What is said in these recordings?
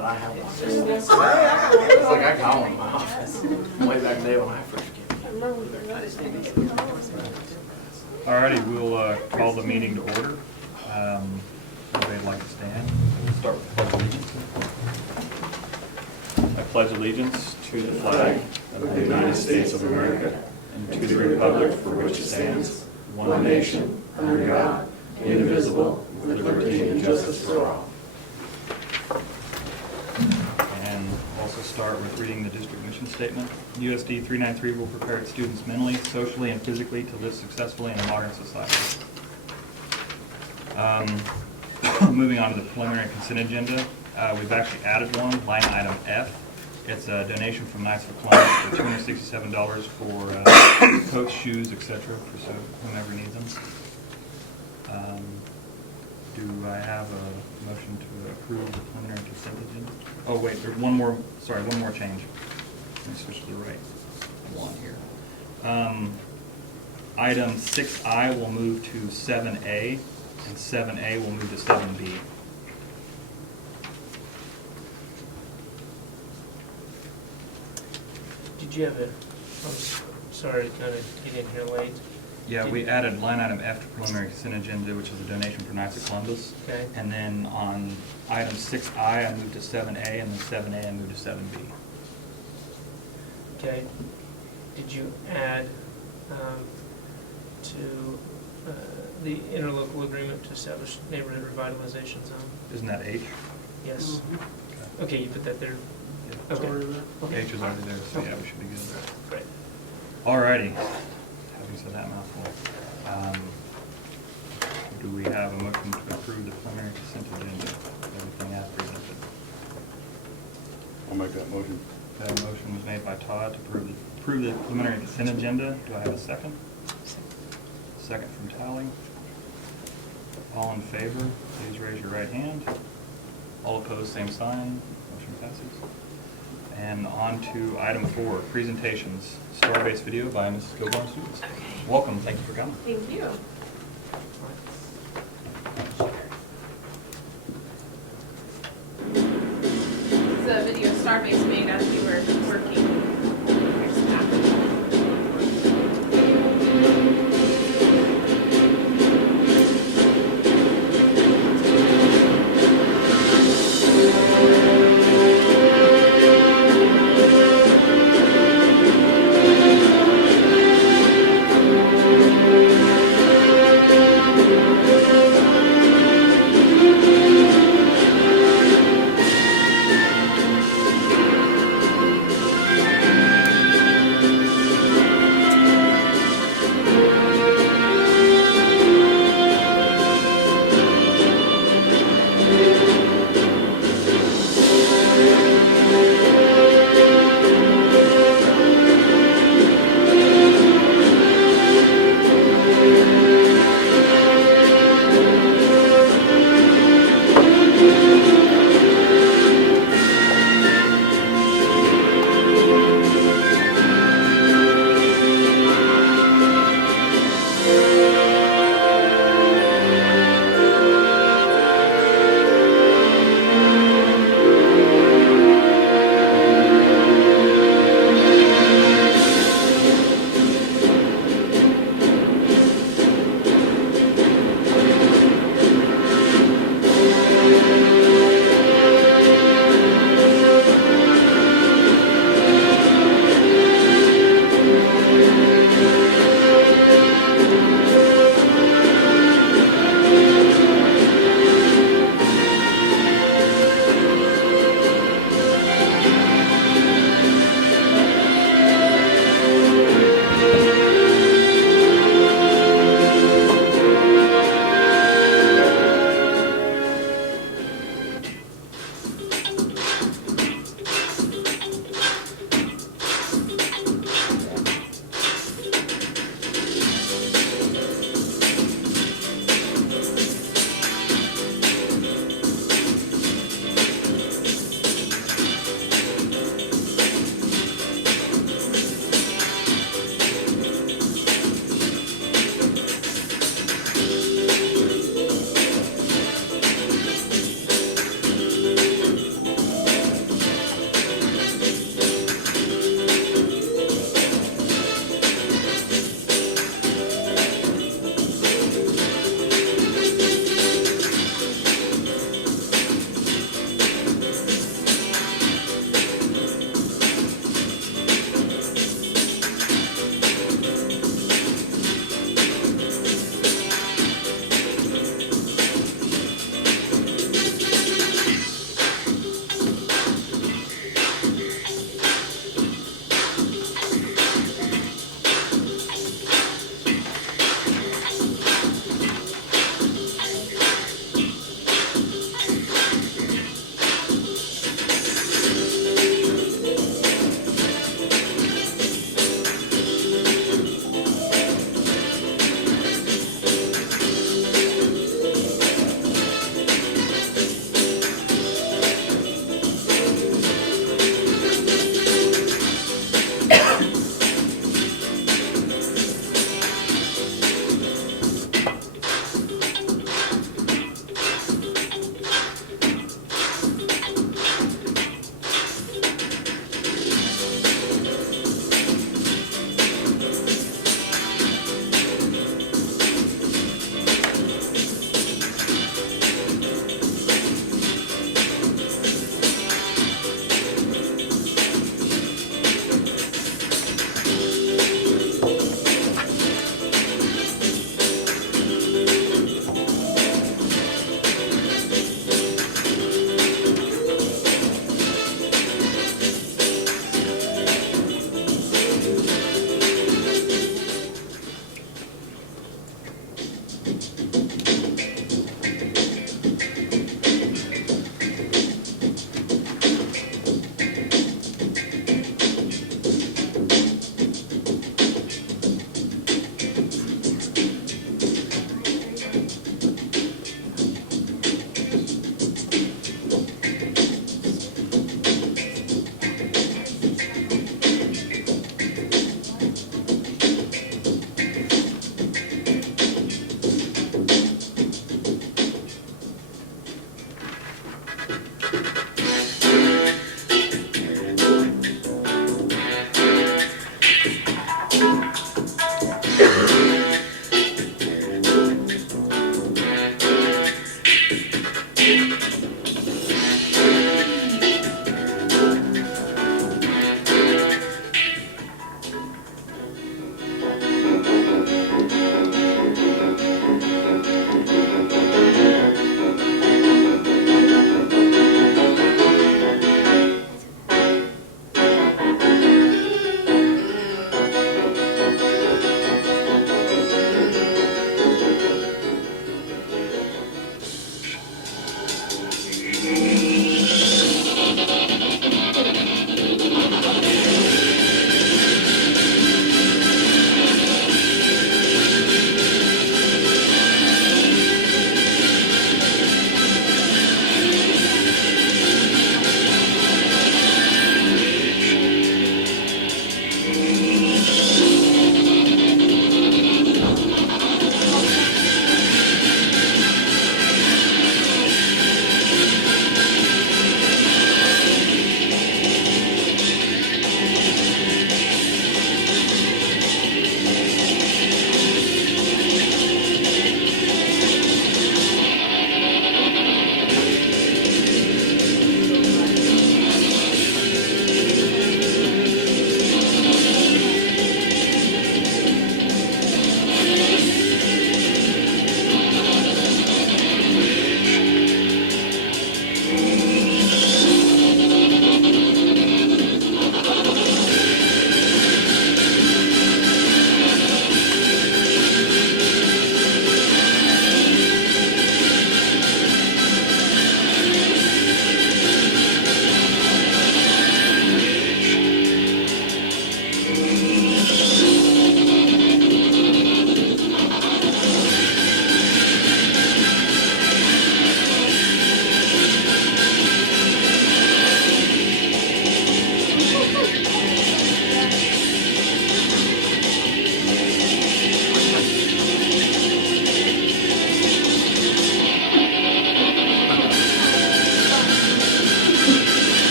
but I have one. It's like I got one in my office way back in the day when I first came. Alrighty, we'll call the meeting to order. Everybody'd like to stand. We'll start with the Pledge of Allegiance. I pledge allegiance to the flag of the United States of America and to the republic for which it stands, one nation, under God, indivisible, with liberty and justice for all. And also start with reading the district mission statement. USD393 will prepare its students mentally, socially, and physically to live successfully in a modern society. Moving on to the preliminary consent agenda, we've actually added one, line item F. It's a donation from Knights of Columbus for $267 for coats, shoes, etc. for whomever needs them. Do I have a motion to approve the preliminary consent agenda? Oh wait, there's one more change. Let me switch to the right one here. Item 6I will move to 7A, and 7A will move to 7B. Did you have I'm sorry to kind of get in here late. Yeah, we added line item F to preliminary consent agenda, which is a donation for Knights of Columbus. Okay. And then on item 6I, I moved to 7A, and then 7A, I moved to 7B. Okay. Did you add to the interlocal agreement to establish neighborhood revitalization zone? Isn't that H? Yes. Okay. Okay, you put that there? Yeah. Okay. H is already there, so yeah, we should be good. Great. Alrighty. Having said that mouthful, do we have a motion to approve the preliminary consent agenda? Everything as presented. I'll make that motion. That motion was made by Todd to approve the preliminary consent agenda. Do I have a second? Second from Tally. All in favor, please raise your right hand. All opposed, same sign. Motion passes. And on to item 4, presentations. Star-based video by Mrs. Gilbar students. Okay. Welcome, thank you for coming. Thank you. This is a video Starbase made as we were working. Here's the package.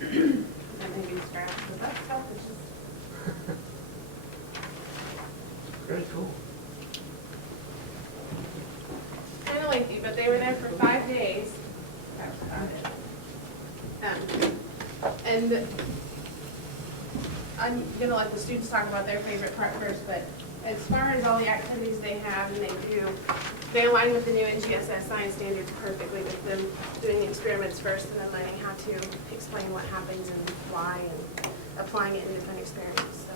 And maybe scratch, because that stuff is just Very cool. kind of lengthy, but they were there for 5 days. That was about it. And I'm gonna let the students talk about their favorite part first, but as far as all the activities they have and they align with the new NGSS science standards perfectly, with them doing the experiments first and then learning how to explain what happens and why and applying it in different experiments. So,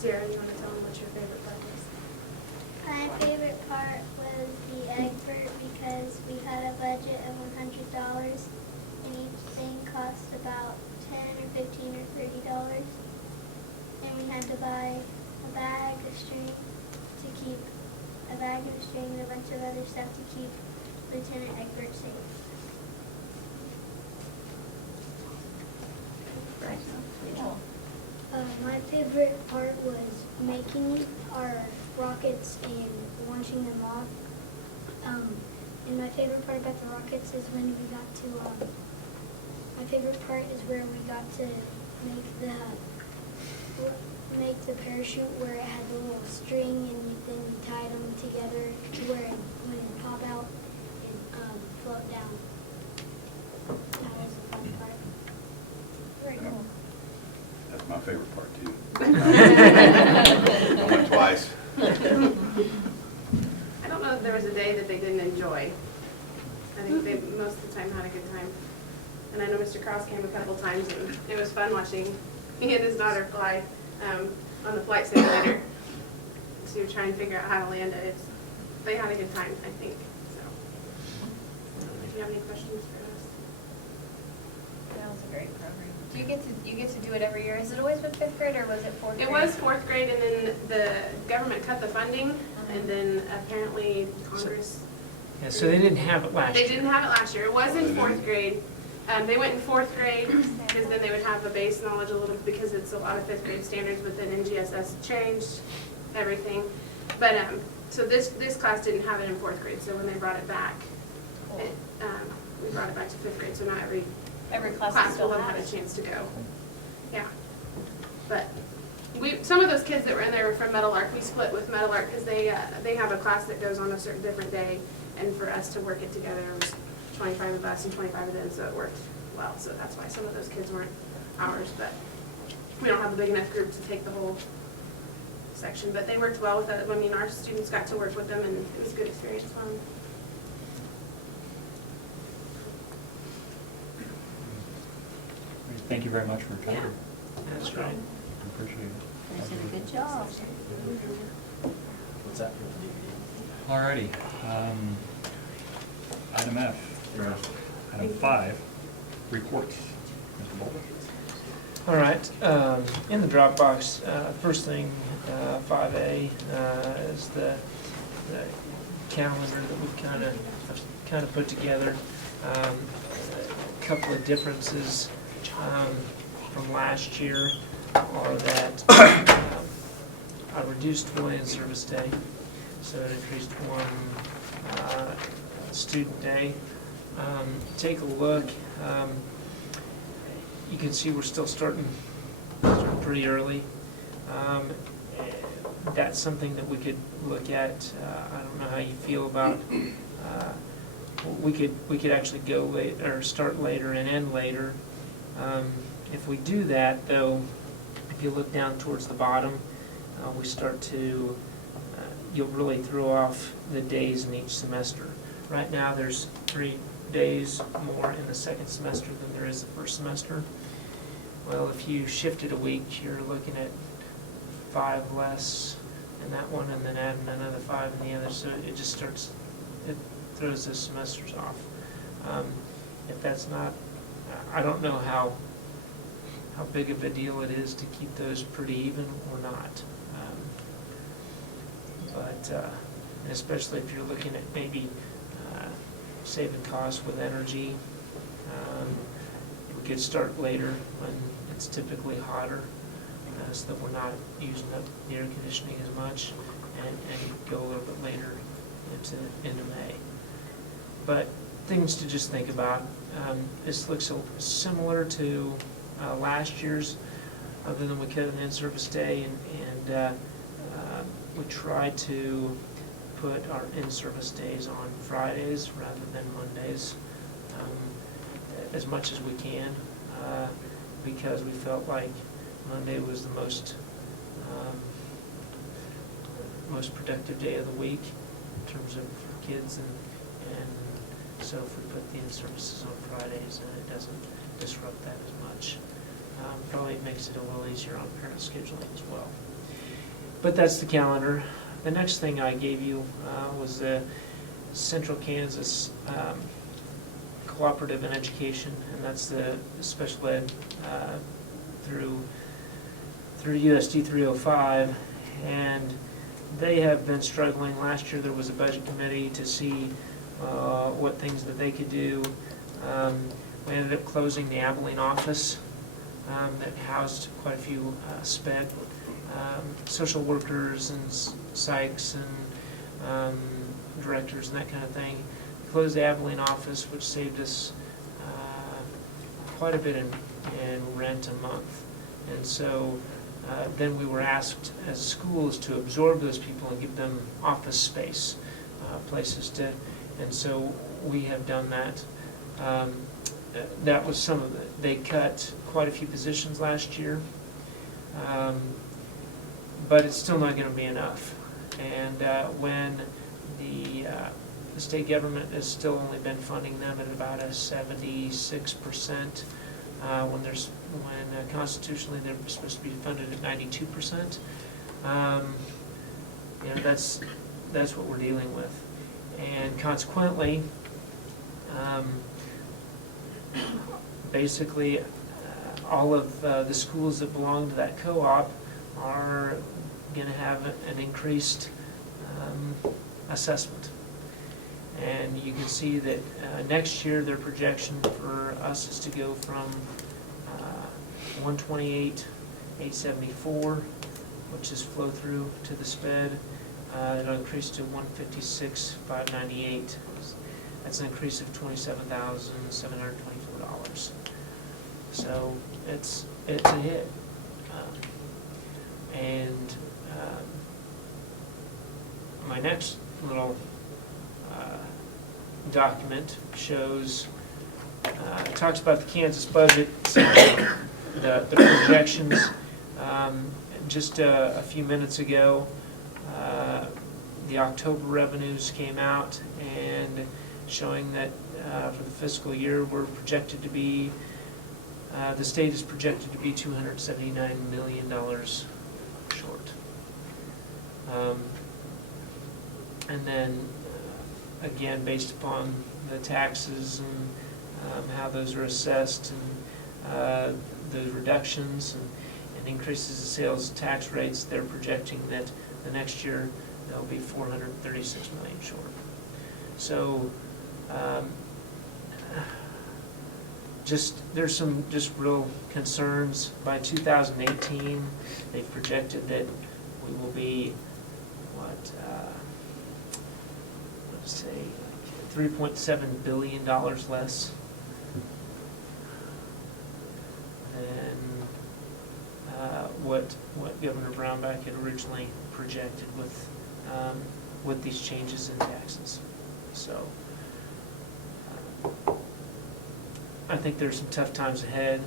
Sarah, you want to tell them what your favorite part was? My favorite part was the expert because we had a budget of $100 and each thing cost about $10 or $15 or $30. And we had to buy a bag, a string to keep a bag and a string and a bunch of other stuff to keep Lieutenant Egbert safe. My favorite part was making our rockets and launching them off. And my favorite part about the rockets is when we got to, my favorite part is where we got to make the parachute where it had the little string and then we tied them together to where when it pop out, it float down. That was a fun part. Very cool. That's my favorite part too. I went twice. I don't know if there was a day that they didn't enjoy. I think they most of the time had a good time. And I know Mr. Cross came a couple times, and it was fun watching he and his daughter fly on the flight simulator to try and figure out how to land it. They had a good time, I think. So, if you have any questions for us. That was a great program. Do you get to do it every year? Is it always with 5th grade or was it 4th grade? It was 4th grade, and then the government cut the funding, and then apparently Congress. Yeah, so they didn't have it last year. They didn't have it last year. It was in 4th grade. They went in 4th grade because then they would have a base knowledge a little, because it's a lot of 5th grade standards, but then NGSS changed everything. But so this class didn't have it in 4th grade. So when they brought it back, we brought it back to 5th grade. So now every class will have had a chance to go. Yeah, but some of those kids that were in there were from Meadowlark. We split with Meadowlark because they have a class that goes on a certain different day, and for us to work it together, it was 25 of us and 25 of them, so it worked well. So that's why some of those kids weren't ours, but we don't have a big enough group to take the whole section. But they worked well with it. I mean, our students got to work with them, and it was a good experience for them. Thank you very much for coming. That's right. I appreciate it. You did a good job. What's that for the Alrighty, item F. Item 5, reports. Mr. Boulder? All right, in the Dropbox, first thing, 5A, is the calendar that we've kind of put together. A couple of differences from last year are that I reduced one in-service day, so it increased one student day. Take a look. You can see we're still starting pretty early. That's something that we could look at. I don't know how you feel about. We could actually go late or start later and end later. If we do that, though, if you look down towards the bottom, we start to. You'll really throw off the days in each semester. Right now, there's 3 days more in the second semester than there is the first semester. Well, if you shifted a week, you're looking at 5 less in that one, and then adding another 5 in the other. So it just starts. It throws the semesters off. If that's not, I don't know how big of a deal it is to keep those pretty even or not. But especially if you're looking at maybe saving costs with energy, we could start later when it's typically hotter, so that we're not using up the air conditioning as much, and go a little bit later into May. But things to just think about. This looks similar to last year's, other than we cut an in-service day, and we tried to put our in-service days on Fridays rather than Mondays, as much as we can, because we felt like Monday was the most productive day of the week in terms of kids, and so if we put the in-services on Fridays, then it doesn't disrupt that as much. Probably makes it a little easier on parent scheduling as well. But that's the calendar. The next thing I gave you was the Central Kansas Cooperative in Education, and that's the special ed through USD 305, and they have been struggling. Last year there was a budget committee to see what things that they could do. We ended up closing the Abilene office that housed quite a few SPED social workers and psychs and directors and that kind of thing. We closed the Abilene office, which saved us quite a bit in rent a month. And so then we were asked as schools to absorb those people and give them office space, places to, and so we have done that. That was some of the, they cut quite a few positions last year, but it's still not going to be enough. And when the state government has still only been funding them at about a 76%, when constitutionally they're supposed to be funded at 92%. That's what we're dealing with, and consequently, basically, all of the schools that belong to that co-op are going to have an increased assessment. And you can see that next year their projection for us is to go from 128,874, which is flow through to the SPED. It'll increase to 156,598. That's an increase of $27,724. So it's a hit. My next little document shows, talks about the Kansas budget, the projections. Just a few minutes ago, the October revenues came out and showing that for the fiscal year we're projected to be, the state is projected to be $279 million short. And then again, based upon the taxes and how those are assessed and the reductions and increases in sales tax rates, they're projecting that the next year they'll be $436 million short. So there's some real concerns. By 2018, they've projected that we will be let's say $3.7 billion less than what Governor Brownback had originally projected with these changes in taxes. So I think there's some tough times ahead.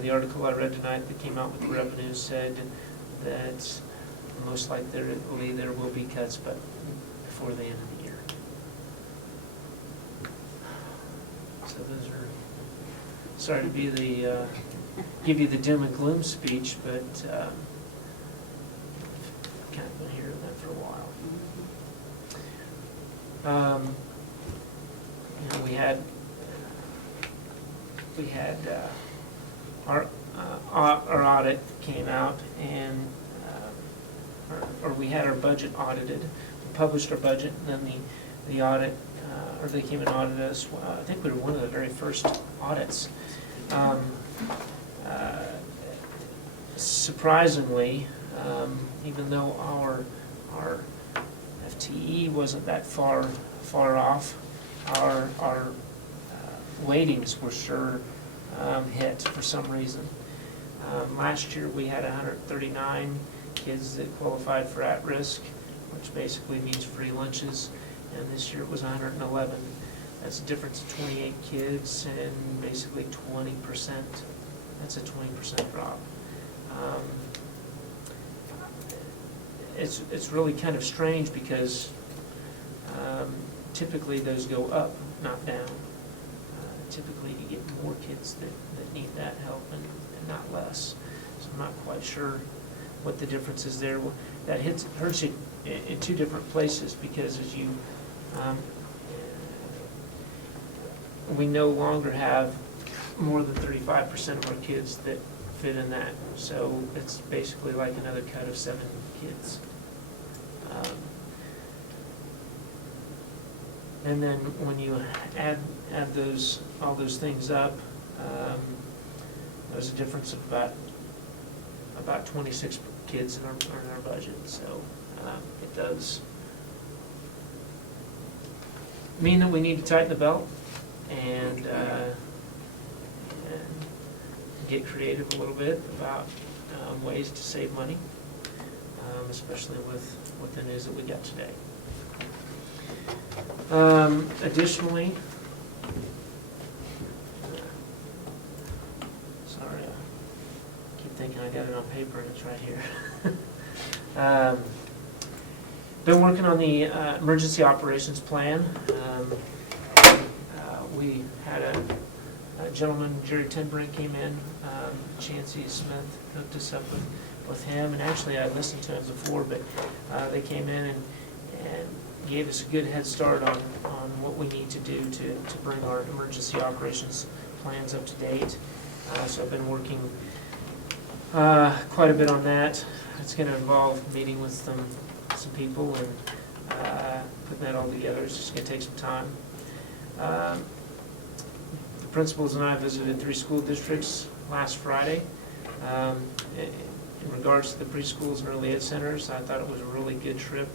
The article I read tonight that came out with the revenues said that most likely there will be cuts, but before the end of the year. So those are, sorry to be the give you the doom and gloom speech, but kind of been hearing that for a while. We had our audit came out, and or we had our budget audited. We published our budget, and then the audit, or they came and audited us. I think we were one of the very first audits. Surprisingly, even though our FTE wasn't that far off, our weightings were sure hit for some reason. Last year, we had 139 kids that qualified for at-risk, which basically means free lunches, and this year it was 111. That's a difference of 28 kids and basically 20%. That's a 20% drop. It's really kind of strange because typically those go up, not down. Typically you get more kids that need that help and not less. So I'm not quite sure what the difference is there. That hurts you in two different places because as you, we no longer have more than 35% of our kids that fit in that. So it's basically like another cut of 7 kids. And then when you add all those things up, there's a difference of about 26 kids in our budget. So it does mean that we need to tighten the belt and get creative a little bit about ways to save money, especially with the news that we got today. Additionally, sorry, I keep thinking I got it on paper and it's right here. Been working on the emergency operations plan. We had a gentleman, Jerry Tinbrink, came in. Chancey Smith hooked us up with him, and actually I listened to him before, but they came in and gave us a good head start on what we need to do to bring our emergency operations plans up to date. So I've been working quite a bit on that. It's going to involve meeting with some people and putting that all together. It's just going to take some time. The principals and I visited 3 school districts last Friday. In regards to the preschools and early ed centers, I thought it was a really good trip.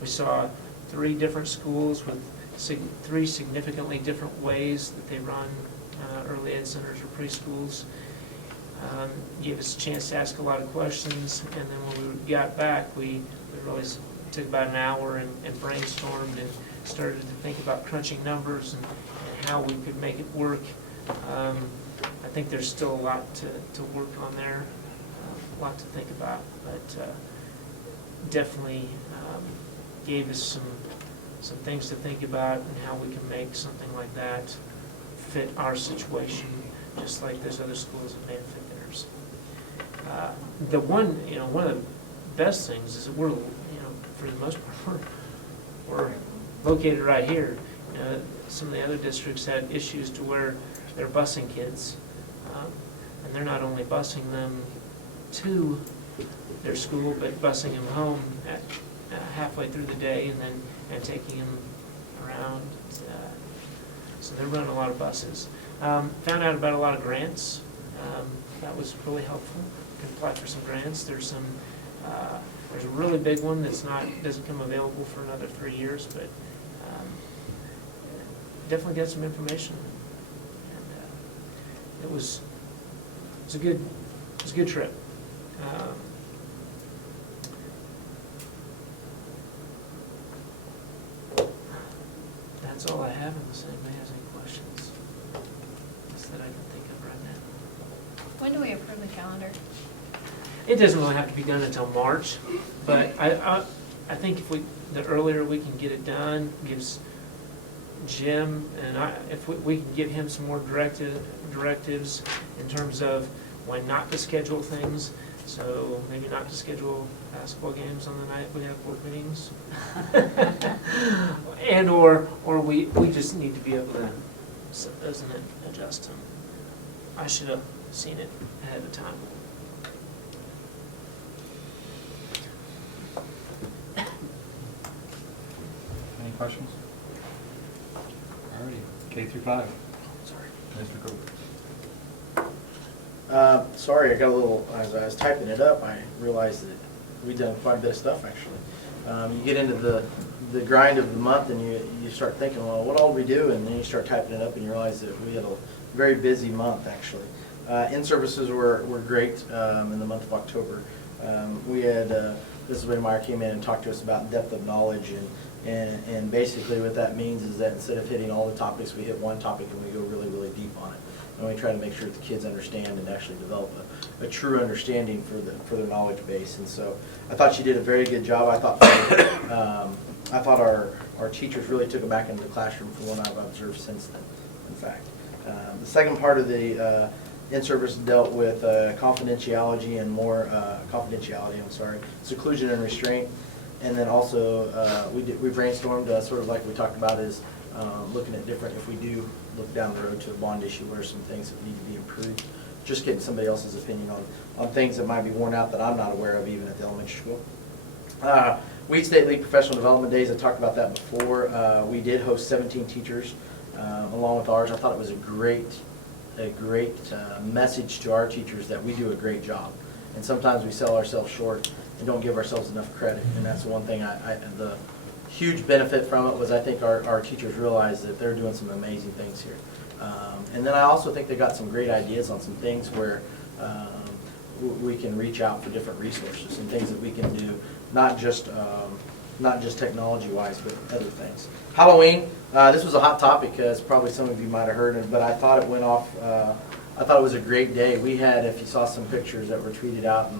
We saw 3 different schools with 3 significantly different ways that they run early ed centers or preschools. Gave us a chance to ask a lot of questions, and then when we got back, we really took about an hour and brainstormed and started to think about crunching numbers and how we could make it work. I think there's still a lot to work on there, a lot to think about, but definitely gave us some things to think about and how we can make something like that fit our situation, just like those other schools have made it fit theirs. One of the best things is that we're, for the most part, we're located right here. Some of the other districts had issues to where they're busing kids, and they're not only busing them to their school, but busing them home at halfway through the day and taking them around. So they're running a lot of buses. Found out about a lot of grants. That was really helpful. Can apply for some grants. There's a really big one doesn't come available for another 3 years, but definitely got some information. And it was a good trip. That's all I have unless anybody has any questions. That's that I can think of right now. When do we approve the calendar? It doesn't really have to be done until March, but I think the earlier we can get it done, gives Jim and if we can give him some more directives in terms of when not to schedule things. So maybe not to schedule basketball games on the night we have board meetings. And or we just need to be able to, doesn't it, adjust them. I should have seen it ahead of time. Any questions? Alrighty, K through 5. Sorry. Mr. Cooper. Sorry, I got a little, as I was typing it up, I realized that we've done quite a bit of stuff, actually. You get into the the grind of the month, and you start thinking, well, what all do we do? And then you start typing it up, and you realize that we had a very busy month, actually. In-services were great in the month of October. We had Mrs. Whittemire came in and talked to us about depth of knowledge, and basically what that means is that instead of hitting all the topics, we hit one topic and we go really, really deep on it. And we try to make sure that the kids understand and actually develop a true understanding for their knowledge base. And so I thought she did a very good job. I thought our teachers really took it back into the classroom from what I've observed since then, in fact. The second part of the in-service dealt with confidentiality, seclusion and restraint. And then also we brainstormed sort of like we talked about is looking at different, if we do look down the road to a bond issue, what are some things that need to be improved? Just getting somebody else's opinion on things that might be worn out that I'm not aware of even at the elementary school. Weed State League Professional Development Days, I talked about that before. We did host 17 teachers along with ours. I thought it was a great message to our teachers that we do a great job. And sometimes we sell ourselves short and don't give ourselves enough credit. And that's one thing the huge benefit from it was I think our teachers realized that they're doing some amazing things here. And then I also think they got some great ideas on some things where we can reach out for different resources and things that we can do, not just technology-wise, but other things. Halloween, this was a hot topic, as probably some of you might have heard it, but I thought it went off, I thought it was a great day. We had, if you saw some pictures that were tweeted out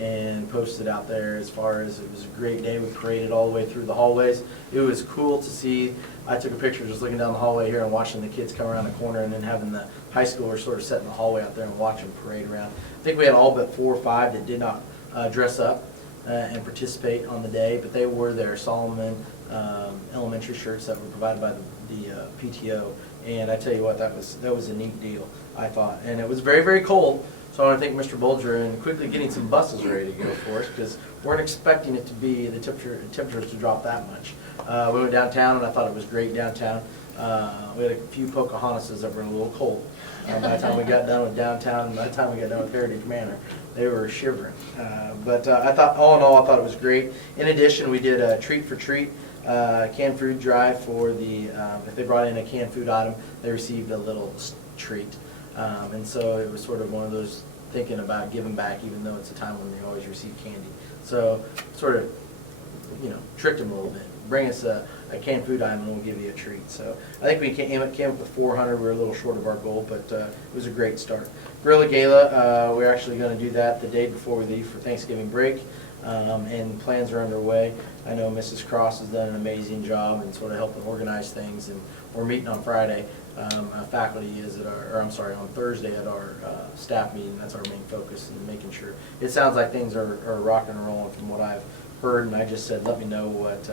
and posted out there, as far as it was a great day. We paraded all the way through the hallways. It was cool to see. I took a picture just looking down the hallway here and watching the kids come around the corner, and then having the high schoolers sort of sit in the hallway out there and watch them parade around. I think we had all but 4 or 5 that did not dress up and participate on the day, but they wore their Solomon elementary shirts that were provided by the PTO. And I tell you what, that was a neat deal, I thought. And it was very, very cold. So I want to thank Mr. Bolger and quickly getting some buses ready to go for us, because we weren't expecting it to be the temperatures to drop that much. We went downtown, and I thought it was great downtown. We had a few Pocahontases that were a little cold. By the time we got done with downtown, and by the time we got done with Heritage Manor, they were shivering. But I thought, all in all, I thought it was great. In addition, we did a treat for treat canned food drive for the, if they brought in a canned food item, they received a little treat. And so it was sort of one of those thinking about giving back, even though it's a time when they always receive candy. So sort of, tricked them a little bit. Bring us a canned food item and we'll give you a treat. So I think we came up with 400. We were a little short of our goal, but it was a great start. Gorilla Gala, we're actually going to do that the day before we leave for Thanksgiving break, and plans are underway. I know Mrs. Cross has done an amazing job in sort of helping organize things, and we're meeting on Friday. Faculty is at on Thursday at our staff meeting. That's our main focus, and making sure. It sounds like things are rocking and rolling from what I've heard, and I just said, let me know what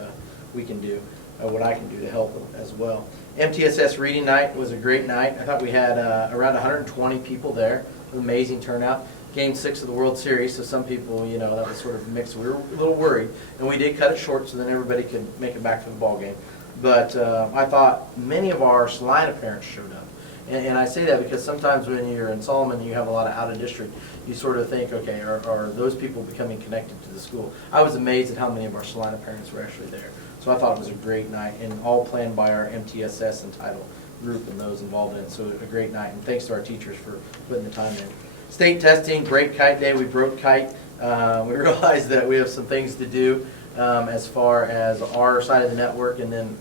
we can do, what I can do to help as well. MTSS Reading Night was a great night. I thought we had around 120 people there. Amazing turnout. Game 6 of the World Series, so some people, that was sort of mixed. We were a little worried, and we did cut it short so then everybody could make it back for the ball game. But I thought many of our Salina parents showed up. And I say that because sometimes when you're in Solomon and you have a lot of out-of-district, you sort of think, okay, are those people becoming connected to the school? I was amazed at how many of our Salina parents were actually there. So I thought it was a great night, and all planned by our MTSS and title group and those involved in it. So a great night, and thanks to our teachers for putting the time in. State testing, great kite day. We broke kite. We realized that we have some things to do as far as our side of the network, and then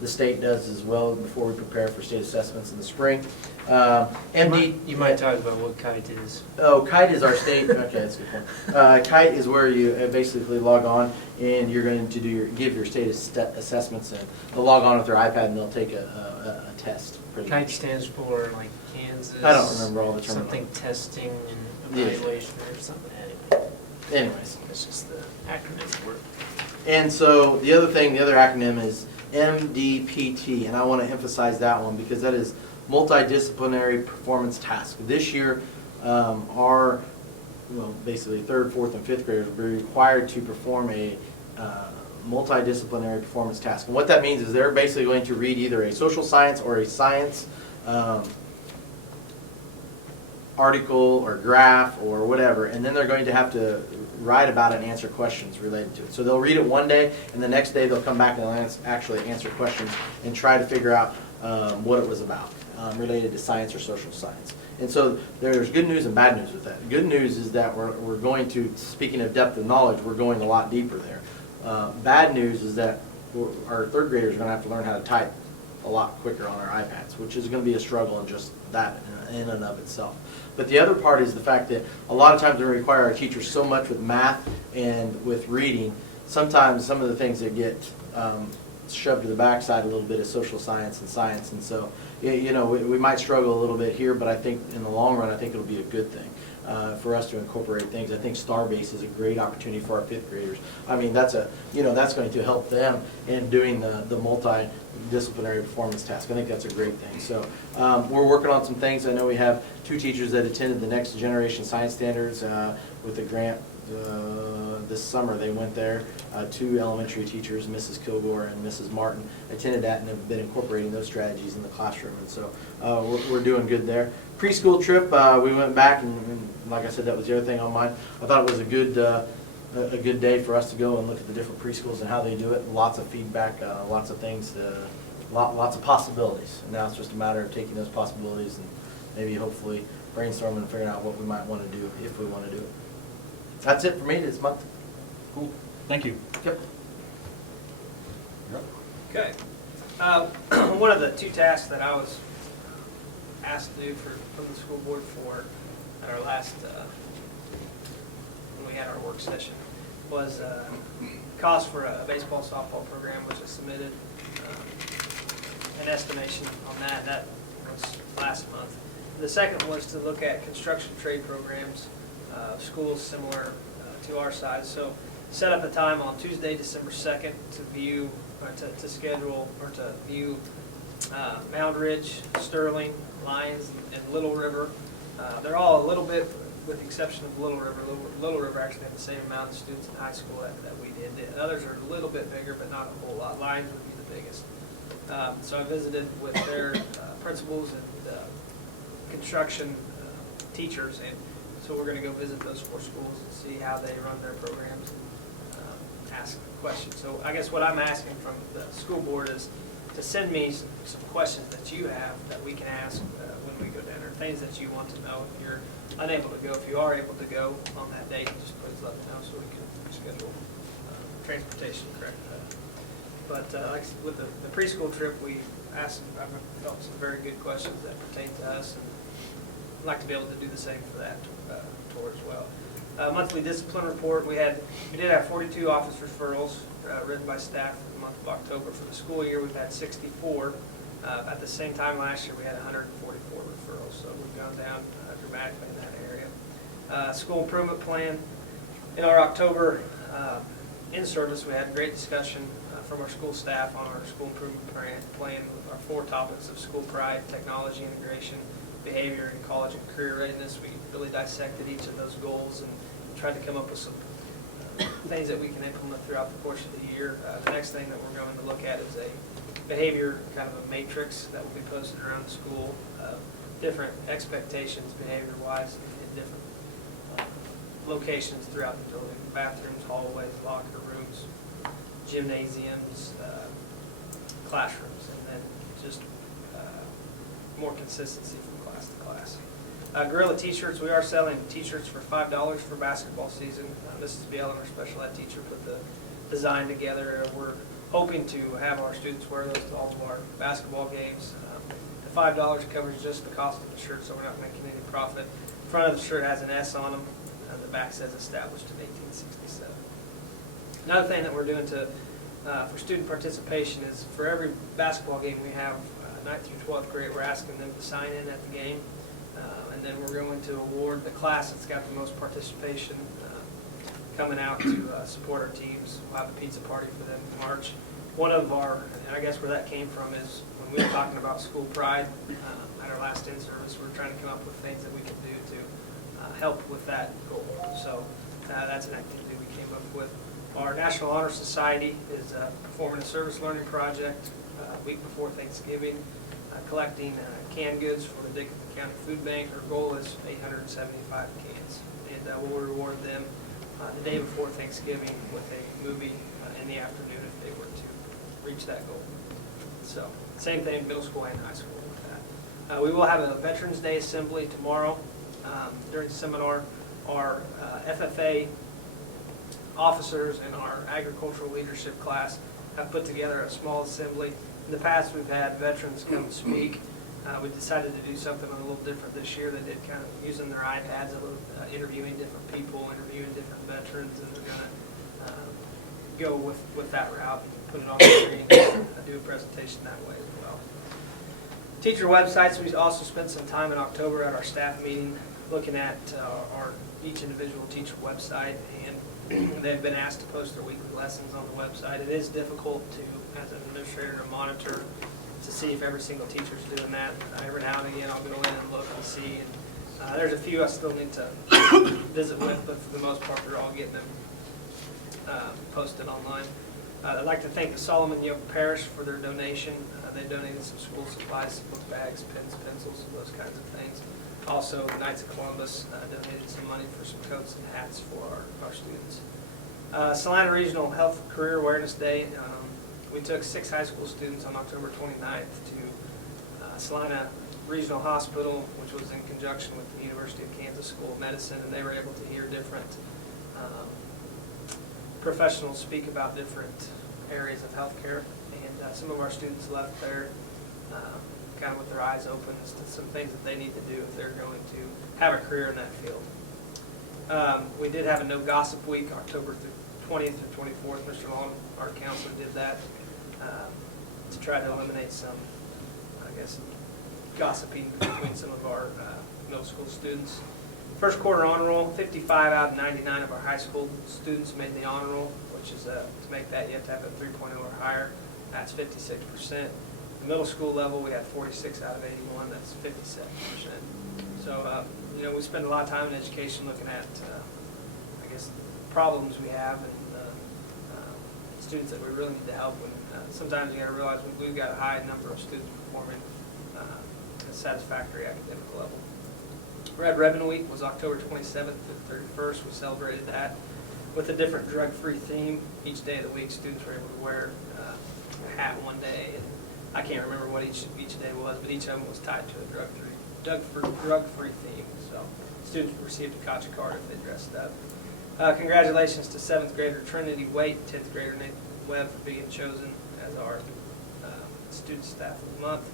the state does as well before we prepare for state assessments in the spring. You might talk about what kite is. Oh, kite is our state. Okay, that's a good point. Kite is where you basically log on, and you're going to give your state assessments, and they'll log on with their iPad and they'll take a test. Kite stands for like Kansas. I don't remember all the terminology. Something testing and evaluation or something. Anyways, it's just the acronyms work. And so the other acronym is MDPT, and I want to emphasize that one because that is multidisciplinary performance task. This year, basically 3rd, 4th, and 5th graders will be required to perform a multidisciplinary performance task. And what that means is they're basically going to read either a social science or a science article or graph or whatever, and then they're going to have to write about it and answer questions related to it. So they'll read it one day, and the next day they'll come back and they'll actually answer questions and try to figure out what it was about related to science or social science. And so there's good news and bad news with that. Good news is that we're going to, speaking of depth of knowledge, we're going a lot deeper there. Bad news is that our third graders are going to have to learn how to type a lot quicker on our iPads, which is going to be a struggle in just that in and of itself. But the other part is the fact that a lot of times we require our teachers so much with math and with reading, sometimes some of the things that get shoved to the backside a little bit is social science and science. And so, you know, we might struggle a little bit here, but I think in the long run, I think it'll be a good thing for us to incorporate things. I think Starbase is a great opportunity for our fifth graders. I mean, that's going to help them in doing the multidisciplinary performance task. I think that's a great thing. So we're working on some things. I know we have 2 teachers that attended the Next Generation Science Standards with the grant this summer. They went there. 2 elementary teachers, Mrs. Kilgore and Mrs. Martin, attended that and have been incorporating those strategies in the classroom. And so we're doing good there. Preschool trip, we went back, and like I said, that was the other thing on mine. I thought it was a good day for us to go and look at the different preschools and how they do it. Lots of feedback, lots of things, lots of possibilities. And now it's just a matter of taking those possibilities and maybe hopefully brainstorming and figuring out what we might want to do if we want to do it. That's it for me this month. Cool. Thank you. Yep. You're up. Okay. One of the 2 tasks that I was asked to do from the school board for at our last, when we had our work session, was cost for a baseball softball program, which I submitted an estimation on that. That was last month. The second was to look at construction trade programs, schools similar to our size. So set up a time on Tuesday, December 2nd to view, or to schedule, or to view Mound Ridge, Sterling, Lyons, and Little River. They're all a little bit, with the exception of Little River. Little River actually had the same amount of students in high school that we did. The others are a little bit bigger, but not a whole lot. Lyons would be the biggest. So I visited with their principals and construction teachers, and so we're going to go visit those 4 schools and see how they run their programs and ask questions. So I guess what I'm asking from the school board is to send me some questions that you have that we can ask when we go down there, things that you want to know. If you're unable to go, if you are able to go on that date, just please let me know so we can schedule transportation correct. But like with the preschool trip, we asked, I felt some very good questions that pertain to us, and I'd like to be able to do the same for that tour as well. Monthly discipline report, we did have 42 office referrals written by staff for the month of October. For the school year, we've had 64. At the same time last year, we had 144 referrals, so we've gone down dramatically in that area. School improvement plan. In our October in-service, we had a great discussion from our school staff on our school improvement plan with our 4 topics of school pride, technology integration, behavior, and college and career readiness. We really dissected each of those goals and tried to come up with some things that we can implement throughout the course of the year. The next thing that we're going to look at is a behavior, kind of a matrix that will be posted around the school, different expectations behavior-wise in different locations throughout the building: bathrooms, hallways, locker rooms, gymnasiums, classrooms, and then just more consistency from class to class. Gorilla t-shirts, we are selling t-shirts for $5 for basketball season. Mrs. Biel, our special ed teacher, put the design together. We're hoping to have our students wear those to all of our basketball games. The $5 covers just the cost of the shirt, so we're not making any profit. The front of the shirt has an S on them, and the back says established in 1867. Another thing that we're doing for student participation is for every basketball game we have, 9th through 12th grade, we're asking them to sign in at the game. And then we're going to award the class that's got the most participation coming out to support our teams. We'll have a pizza party for them in March. One of our, and I guess where that came from is when we were talking about school pride at our last in-service, we were trying to come up with things that we could do to help with that goal. So that's an activity we came up with. Our National Honor Society is performing a service learning project a week before Thanksgiving. collecting canned goods for the Dickinson County Food Bank. Our goal is 875 cans, and we'll reward them the day before Thanksgiving with a movie in the afternoon if they were to reach that goal. So, same thing, middle school and high school with that. We will have a Veterans Day assembly tomorrow. During the seminar, our FFA officers and our agricultural leadership class have put together a small assembly. In the past, we've had veterans come and speak. We decided to do something a little different this year. They did kind of using their iPads, interviewing different people, interviewing different veterans, and they're going to go with that route and put it on the screen and do a presentation that way as well. Teacher websites, we also spent some time in October at our staff meeting looking at each individual teacher website, and they've been asked to post their weekly lessons on the website. It is difficult to, as an administrator, to monitor to see if every single teacher is doing that. Every now and again, I'll go in and look and see. And there's a few I still need to visit with, but for the most part, they're all getting them posted online. I'd like to thank the Solomon Yoke Parish for their donation. They donated some school supplies, book bags, pens, pencils, those kinds of things. Also, the Knights of Columbus donated some money for some coats and hats for our students. Salina Regional Health Career Awareness Day. We took 6 high school students on October 29th to Salina Regional Hospital, which was in conjunction with the University of Kansas School of Medicine, and they were able to hear different professionals speak about different areas of healthcare. And some of our students left there kind of with their eyes open as to some things that they need to do if they're going to have a career in that field. We did have a No Gossip Week, October 20th through 24th. Mr. Long, our counselor, did that to try to eliminate some, I guess, gossiping between some of our middle school students. First quarter honor roll, 55 out of 99 of our high school students made the honor roll, which is to make that you have to have a 3.0 or higher. That's 56%. The middle school level, we had 46 out of 81. That's 57%. So, you know, we spend a lot of time in education looking at, I guess, problems we have and students that we really need to help. And sometimes you got to realize we've got a high number of students performing at a satisfactory academic level. Red Ribbon Week was October 27th to 31st. We celebrated that with a different drug-free theme. Each day of the week, students were able to wear a hat one day. And I can't remember what each day was, but each of them was tied to a drug-free theme. So students received a Kacha card if they dressed up. Congratulations to 7th grader Trinity Waite, 10th grader Nathan Webb for being chosen as our student staff of the month.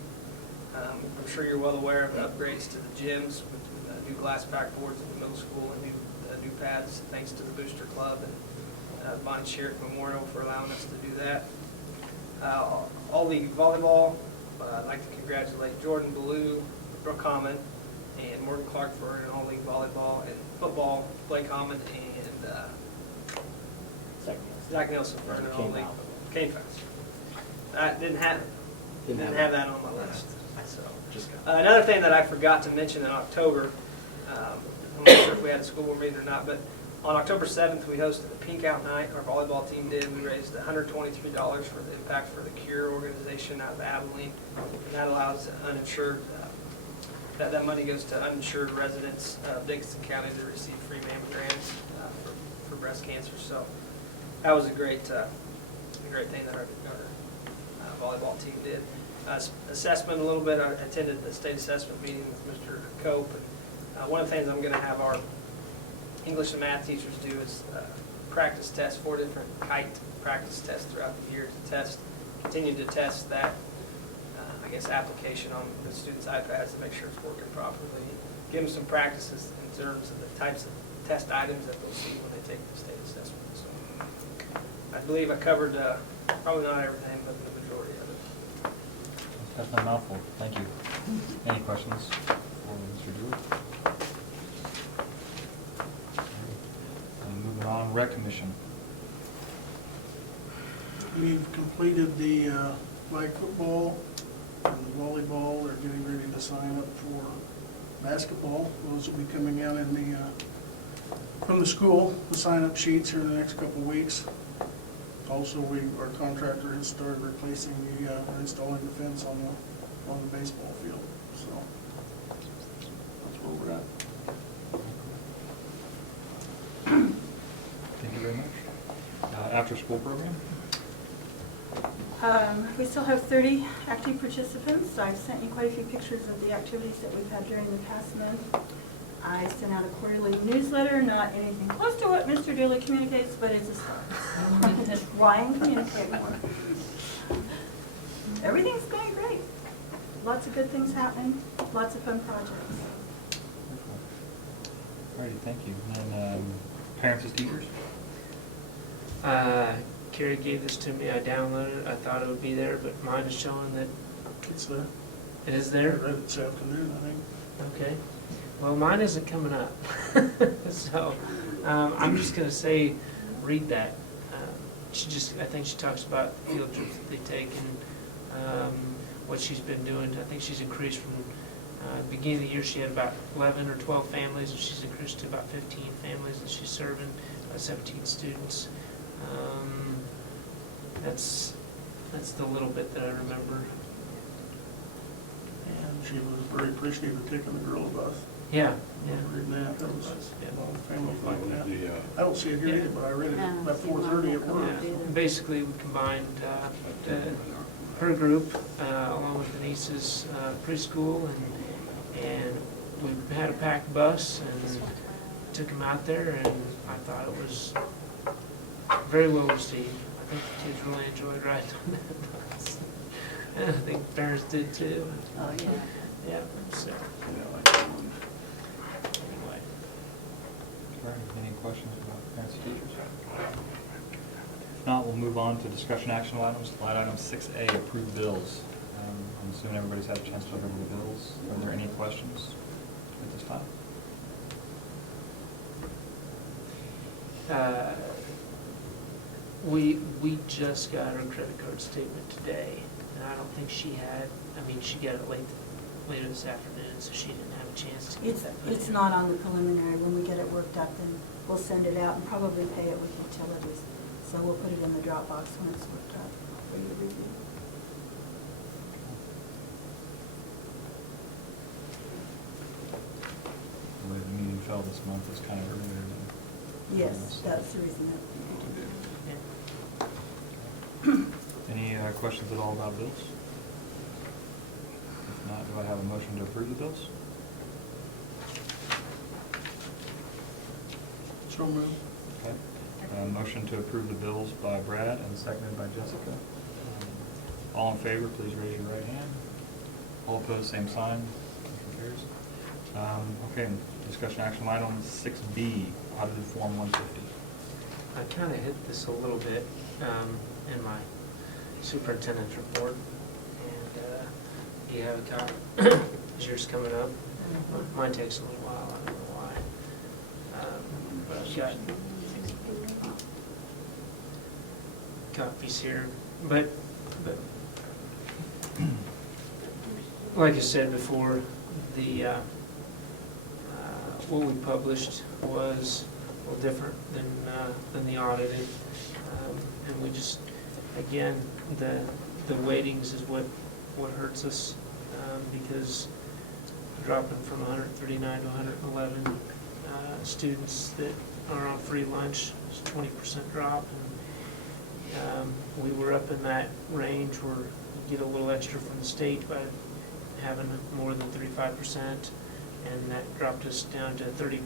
I'm sure you're well aware of the upgrades to the gyms with new glass backboards in the middle school and new pads, thanks to the Booster Club and Bonnie Sherrick Memorial for allowing us to do that. All-League Volleyball, I'd like to congratulate Jordan Ballou, Brooke Hammond, and Morgan Clark for an All-League Volleyball, and football, Blake Hammond and Zach Nelson for an All-League. Cane Fest. I didn't have that on my list. So. Another thing that I forgot to mention in October, I'm not sure if we had a school board meeting or not, but on October 7th we hosted a Pink Out Night. Our volleyball team did. We raised $123 for the Impact for the Cure organization out of Abilene, and that allows uninsured, that money goes to uninsured residents of Dickinson County to receive free mammograms for breast cancer. So that was a great thing that our volleyball team did. Assessment a little bit. I attended the state assessment meeting with Mr. Cope. And, one of the things I'm going to have our English and math teachers do is practice test 4 different kite practice tests throughout the year to continue to test that, I guess, application on the students' iPads to make sure it's working properly. Give them some practices in terms of the types of test items that they'll see when they take the state assessment. So I believe I covered probably not everything, but the majority of it. That's not a mouthful. Thank you. Any questions for Mr. Dewey? Moving on, Rec Commission. We've completed the flag football and the volleyball. They're getting ready to sign up for basketball. Those will be coming out in from the school, the sign-up sheets here in the next couple of weeks. Also, our contractor has started replacing installing the fence on on the baseball field, so that's where we're at. Thank you very much. After-school program? We still have 30 active participants. I've sent you quite a few pictures of the activities that we've had during the past month. I sent out a quarterly newsletter, not anything close to what Mr. Dooley communicates, but it's a start. Try and communicate more. Everything's going great. Lots of good things happening, lots of fun projects. All righty, thank you. And then parents as teachers? Carrie gave this to me, I downloaded it, I thought it would be there, but mine is showing that It's there. it is I there. read it this afternoon, I think. Okay, well, mine isn't coming up, so, I'm just gonna say, read that. I think she talks about the field trips that they take and, what she's been doing. I think she's increased from, the beginning of the year, she had about 11 or 12 families, and she's increased to about 15 families that she's serving, 17 students. That's the little bit that I remember. And she was very appreciative of taking the girl bus. Yeah, Reading that, there was Yeah. a lot of families like that. The, I don't see it here either, but I read it Yeah. about 4:30 at work. Yeah. Basically, we combined her group along with Denise's preschool, and we had a packed bus and took them out there, and I thought it was very well received. I think the kids really enjoyed riding on that bus. And I think parents did too. Oh, yeah. Yeah, so, yeah, like that one. anyway. All right, any questions about parents and teachers? If not, we'll move on to discussion action items. Line item 6A, approve bills. I'm assuming everybody's had a chance to look over the bills. Are there any questions at this time? We just got her credit card statement today, and I don't think she had, she got it later this afternoon, so she didn't have a chance to get It's, that put it's in. not on the preliminary. When we get it worked up, then we'll send it out and probably pay it with utilities. So we'll put it in the Dropbox when it's worked up for you to review. The way the meeting fell this month is kind of earlier than. Yes, that's the reason that. Any questions at all about bills? If not, do I have a motion to approve the bills? So moved. Okay. Motion to approve the bills by Brad and seconded by Jessica. All in favor, please raise your right hand. All opposed, same sign. Motion carries. Okay, discussion action item 6B, audited form 150. I kind of hit this a little bit in my superintendent's report, and you have a copy. Is yours coming up? Mine takes a little while, I don't know why. But I've got copies here, but like I said before, the what we published was a little different than the audited, and we just, again, the weightings is what hurts us, because dropping from 139 to 111 students that are on free lunch is a 20% drop, and we were up in that range where you get a little extra from the state by having more than 35%, and that dropped us down to 33%.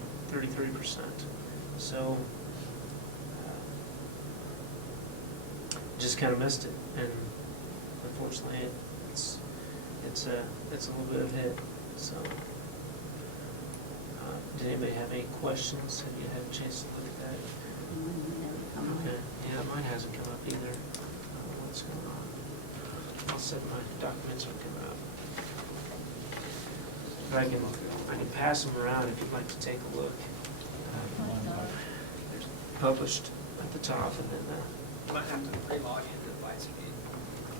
So just kind of missed it, and unfortunately it's a little bit of a hit. So did anybody have any questions? Have you had a chance to look at that? Okay. Yeah, mine hasn't come up either. I don't know what's going on. I'll set my documents are coming up. But I can pass them around if you'd like to take a look. There's published at the top, and then You might have to re-log into Lightspeed.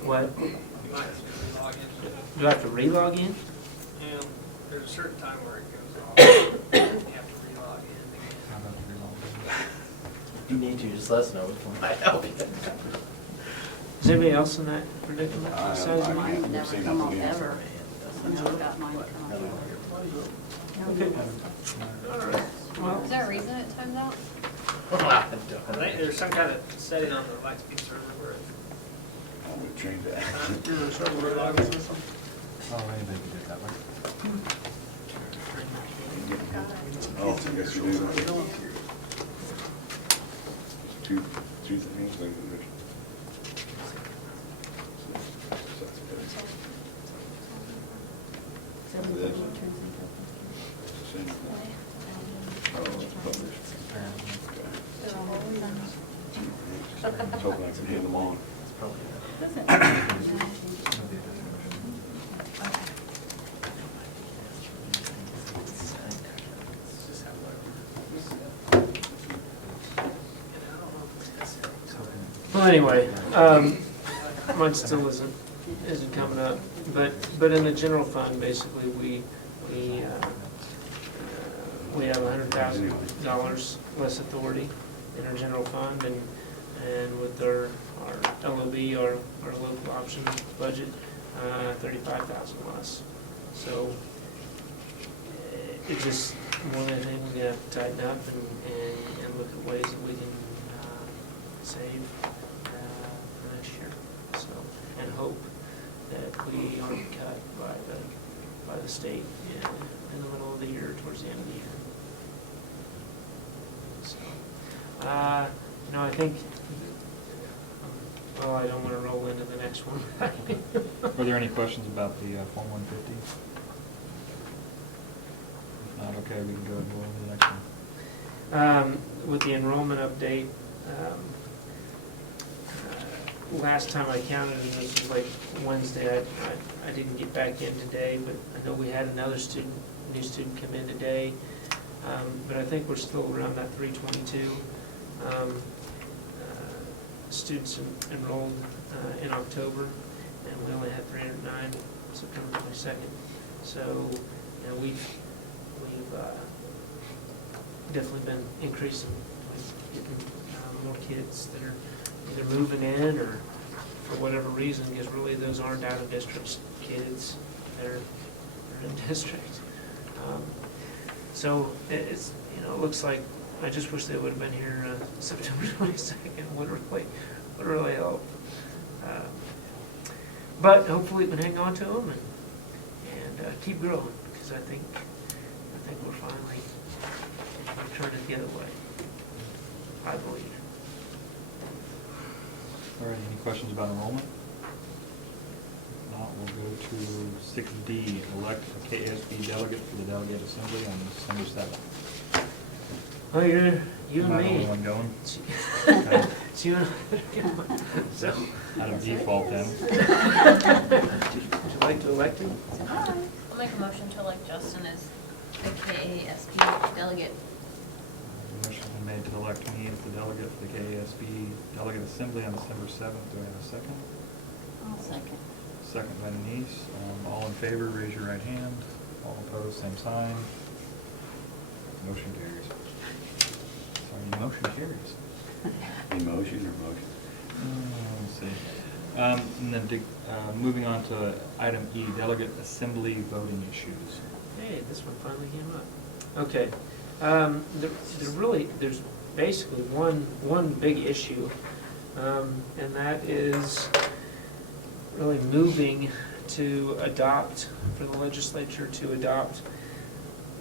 what? You might have to re-log in. Do I have to re-log in? And there's a certain time where it goes off. You have to re-log in. How about the reload? If you need to, just let us know. We might help you. Is anybody else in that predicament I besides me? can't Never see come nothing off else. ever. Never got mine to come off. Okay. All right, well, Is there a reason it times out? I think there's some kind of setting on the light speed server where it. I'm gonna change that. Your server logging system? Oh, anybody can do it that way. Oh, I guess you do. Two things, like there's. This. It's the same. Oh, it's published. I was hoping I could hand them on. well, anyway, mine still isn't coming up, but in the general fund, basically, we have $100,000 less authority in our general fund, and with our LOB, our local option budget, 35,000 less. So it's just one of the things we have to tighten up and look at ways that we can save for next year. So, and hope that we aren't cut by the state in the middle of the year, towards the end of the year. So, I think, well, I don't want to roll into the next one. Were there any questions about the Form 150? If not, okay, we can go and roll into the next one. With the enrollment update, last time I counted, and this was like Wednesday, I didn't get back in today, but I know we had another new student come in today. But I think we're still around that 322 students enrolled in October, and we only had 309 September 22nd. So, we've definitely been increasing, getting more kids that are either moving in or for whatever reason, because really those aren't out of district kids, they're in district. So it looks like, I just wish they would have been here September 22nd, would really help. But hopefully we can hang on to them and keep growing, because I think we're finally turning the other way, I believe. All right, any questions about enrollment? If not, we'll go to 6D, elect a KSB delegate for the delegate assembly on December 7th. Oh, you and Am I the me. only one going? Okay. It's you and I. So. Out of default then. Would you like to elect him? I'll make a motion to elect Justin as the KASP delegate. Motion been made to elect me as the delegate for the KASB delegate assembly on December 7th. Do I have a second? I'll second. Second by Denise. All in favor, raise your right hand. All opposed, same sign. Motion carries. Sorry, motion carries. Emotion or motion? Let's see. And then moving on to item E, delegate assembly voting issues. Hey, this one finally came up. Okay. There's basically one big issue, and that is really moving to adopt, for the legislature to adopt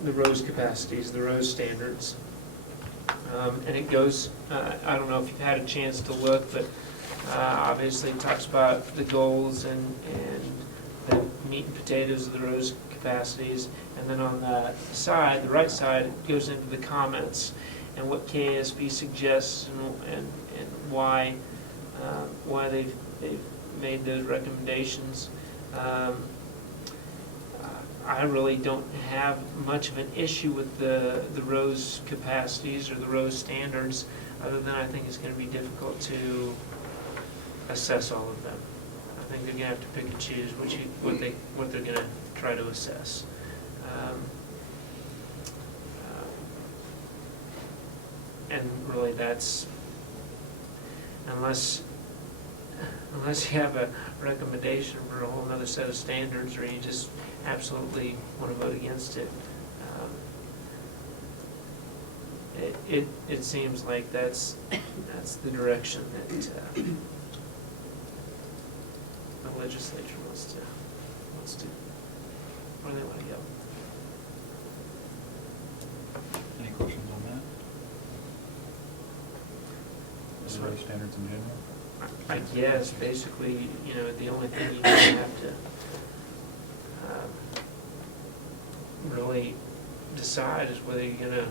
the ROSE capacities, the ROSE standards. And it goes, I don't know if you've had a chance to look, but obviously it talks about the goals and the meat and potatoes of the ROSE capacities. And then on the side, the right side, it goes into the comments and what KASB suggests and why they've made those recommendations. I really don't have much of an issue with the ROSE capacities or the ROSE standards, other than I think it's going to be difficult to assess all of them. I think they're going to have to pick and choose what they're going to try to assess. And really, that's unless unless you have a recommendation for a whole other set of standards, or you just absolutely want to vote against it. It seems like that's the direction that the legislature wants to, where they want to go. Any questions on that? The road standards in general? I guess, basically, you know, the only thing you have to really decide is whether you're gonna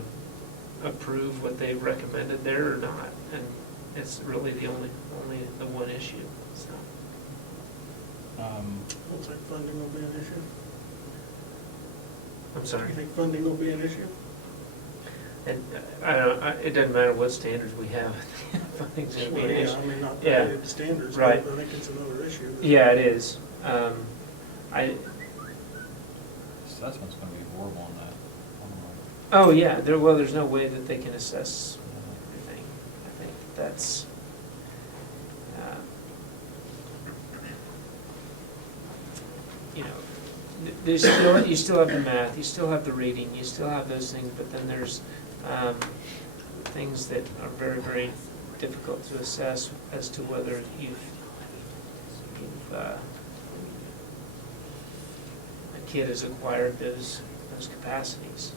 approve what they recommended there or not, and it's really the only the one issue, so. Looks like funding will be an issue. I'm sorry. You think funding will be an issue? And I don't, it doesn't matter what standards we have, funding's gonna be an issue. Yeah, I mean, not Yeah. related to standards, but I Right. think it's another issue. Yeah, it is. Assessment's gonna be horrible on that. Oh, yeah, there's no way that they can assess everything. I think that's, you know, you still have the math, you still have the reading, you still have those things, but then there's things that are very, very difficult to assess as to whether a kid has acquired those capacities.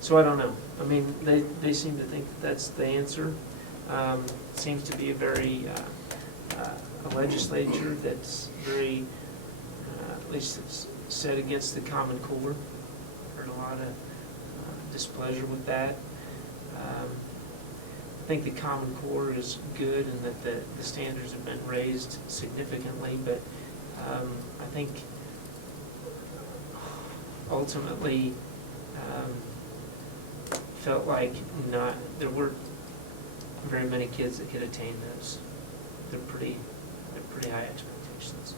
So I don't know. I mean, they seem to think that that's the answer. Seems to be a very, a legislature that's very, at least it's set against the Common Core. Heard a lot of displeasure with that. I think the Common Core is good and that the standards have been raised significantly, but I think ultimately felt like there weren't very many kids that could attain those. They're pretty high expectations.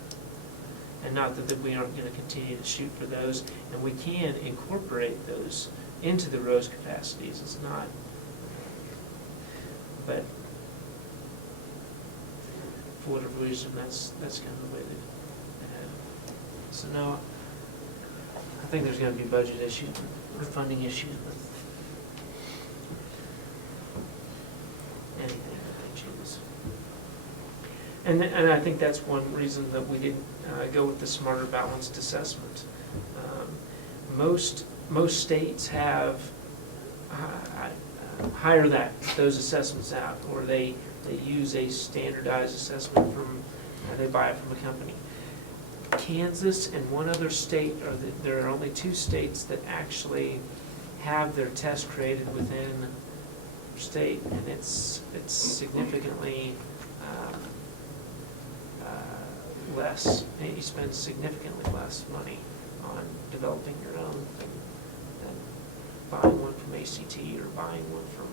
And not that we aren't going to continue to shoot for those, and we can incorporate those into the ROSE capacities. It's not, but for whatever reason, that's kind of the way they have it. So no, I think there's going to be budget issues or funding issues with anything that they choose. And I think that's one reason that we didn't go with the smarter balanced assessment. Most states have hire those assessments out, or they use a standardized assessment they buy it from a company. Kansas and one other state there are only two states that actually have their test created within their state, and it's significantly less. You spend significantly less money on developing your own than buying one from ACT or buying one from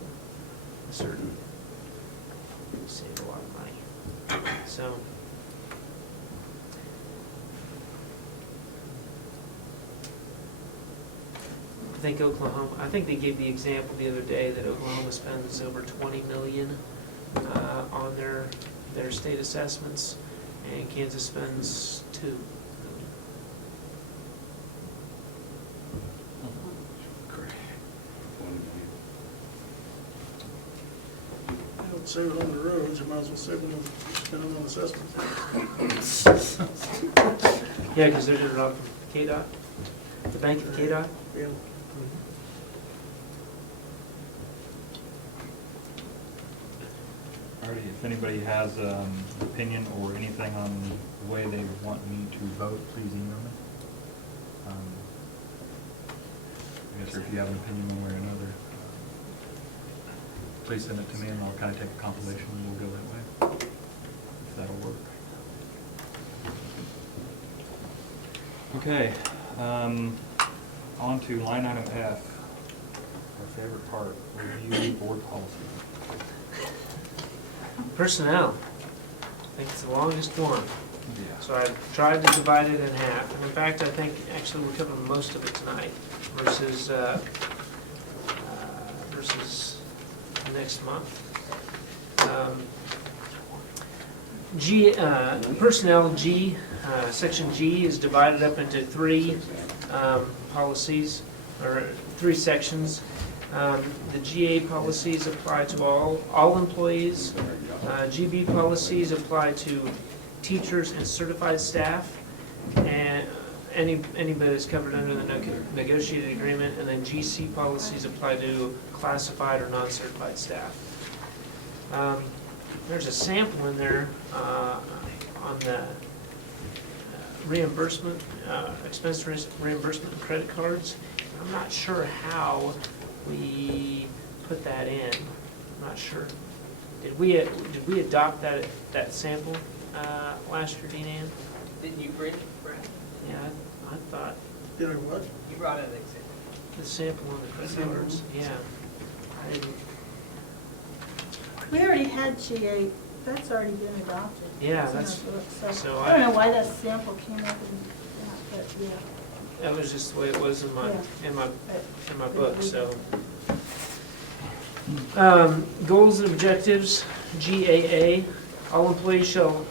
a certain. You save a lot of money. So. I think they gave the example the other day that Oklahoma spends over $20 million on their state assessments, and Kansas spends $2 million. You don't save it on the roads, you might as well save it spend it on assessments. Yeah, because they're doing it off from KDOT, the bank of KDOT. Yeah. Alrighty, if anybody has an opinion or anything on the way they want me to vote, please email me. I guess if you have an opinion one way or another, please send it to me and I'll kind of take a compilation and we'll go that way, if that'll work. Okay, on to line item F, our favorite part, review board policy. Personnel. I think it's the longest one. Yeah. So I tried to divide it in half. And in fact, I think actually we're covering most of it tonight versus next month. Personnel G, Section G is divided up into three policies, or three sections. The GA policies apply to all employees. GB policies apply to teachers and certified staff, and anybody that's covered under the negotiated agreement. And then GC policies apply to classified or non-certified staff. There's a sample in there on the reimbursement, expense reimbursement and credit cards. I'm not sure how we put that in. I'm not sure. Did we adopt that sample last year, Dean Ann? Didn't you bring it, Brad? Yeah, I thought Did I what? You brought in an example. the sample on the credit cards. Yeah, I didn't. We already had GA, that's already been adopted. Yeah, It's in that's- our book, so I don't know why that sample came up in that, but yeah. That was just the way it was in my But- book. So goals and objectives, GAA. All employees shall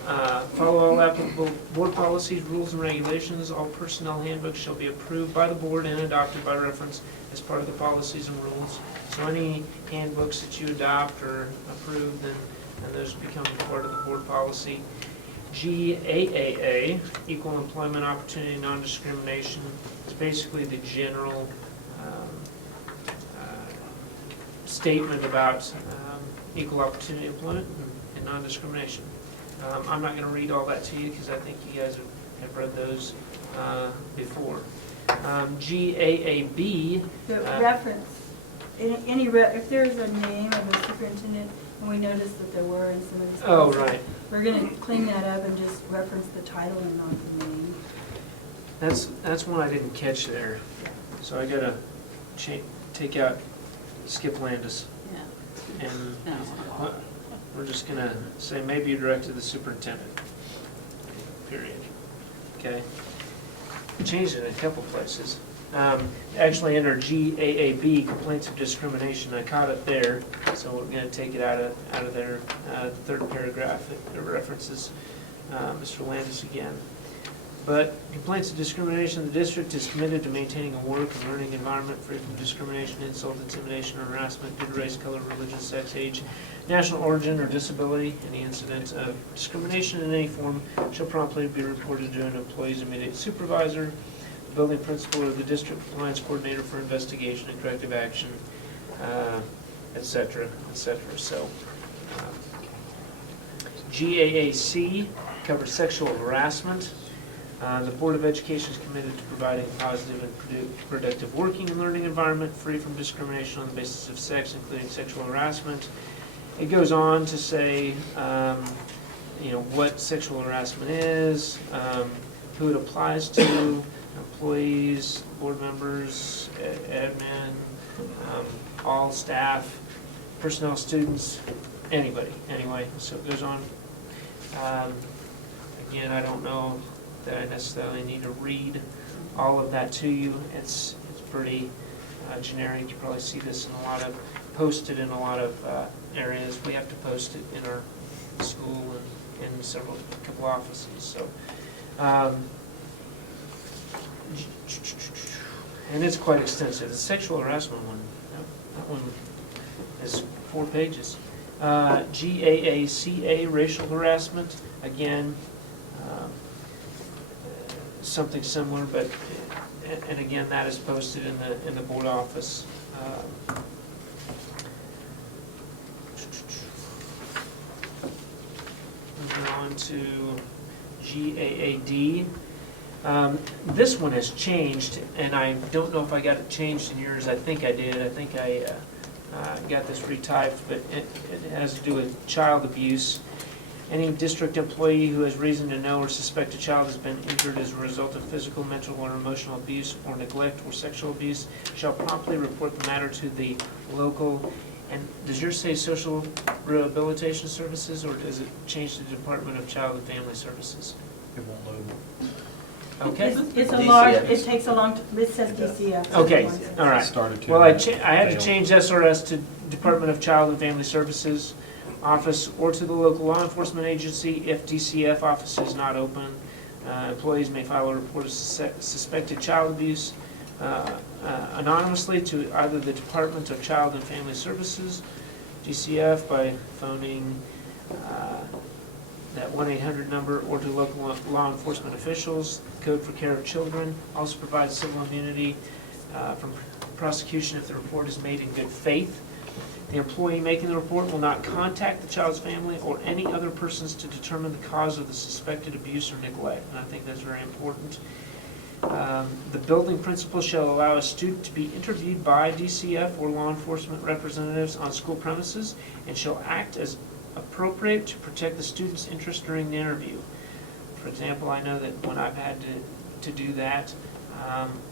follow all applicable board policies, rules, and regulations. All personnel handbooks shall be approved by the board and adopted by reference as part of the policies and rules. So any handbooks that you adopt or approve, then those become part of the board policy. GAAA, equal employment opportunity, non-discrimination. It's basically the general statement about equal opportunity employment and non-discrimination. I'm not going to read all that to you because I think you guys have read those before. GAAB. The reference, if there's a name of a superintendent, and we notice that there were in some of these. Oh, policies, right. We're gonna clean that up and just reference the title and not the name. That's one I didn't catch there. So I got to take out Skip Landis. Yeah. And No. we're just going to say may be directed to the superintendent, period. Okay? Changed it in a couple places. Actually, under GAAB, complaints of discrimination, I caught it there, so we're going to take it out of there. The third paragraph, it references Mr. Landis again. But complaints of discrimination, the district is committed to maintaining a work and learning environment free from discrimination, insult, intimidation, or harassment due to race, color, religion, sex, age, national origin, or disability. Any incident of discrimination in any form shall promptly be reported to an employee's immediate supervisor, the building principal, or the district compliance coordinator for investigation and corrective action, et cetera, et cetera. So, GAAC covers sexual harassment. The Board of Education is committed to providing a positive and productive working and learning environment free from discrimination on the basis of sex, including sexual harassment. It goes on to say, what sexual harassment is, who it applies to, employees, board members, admin, all staff, personnel, students, anybody, anyway. So it goes on. Again, I don't know that I necessarily need to read all of that to you. It's pretty generic. You probably see this posted in a lot of areas. We have to post it in our school and in a couple offices. So, and it's quite extensive. The sexual harassment one, that one is 4 pages. GAACA, racial harassment, again, something similar, but, and again, that is posted in the board office. Moving on to GAAD. This one has changed, and I don't know if I got it changed in yours. I think I did. I think I got this retyped, but it has to do with child abuse. Any district employee who has reason to know or suspect a child has been injured as a result of physical, mental, or emotional abuse or neglect or sexual abuse shall promptly report the matter to the local, and does yours say social rehabilitation services, or does it change to the Department of Child and Family Services? It won't load. Okay. It's a DCF. large, it takes a long, it says DCF. Okay, all right. Started to. Well, I had to change SRS to Department of Child and Family Services office or to the local law enforcement agency if DCF office is not open. Employees may file a report of suspected child abuse anonymously to either the Department of Child and Family Services, DCF, by phoning that 1-800 number, or to local law enforcement officials. Code for Care of Children also provides civil immunity from prosecution if the report is made in good faith. The employee making the report will not contact the child's family or any other persons to determine the cause of the suspected abuse or neglect, and I think that's very important. The building principal shall allow a student to be interviewed by DCF or law enforcement representatives on school premises and shall act as appropriate to protect the student's interest during the interview. For example, I know that when I've had to do that,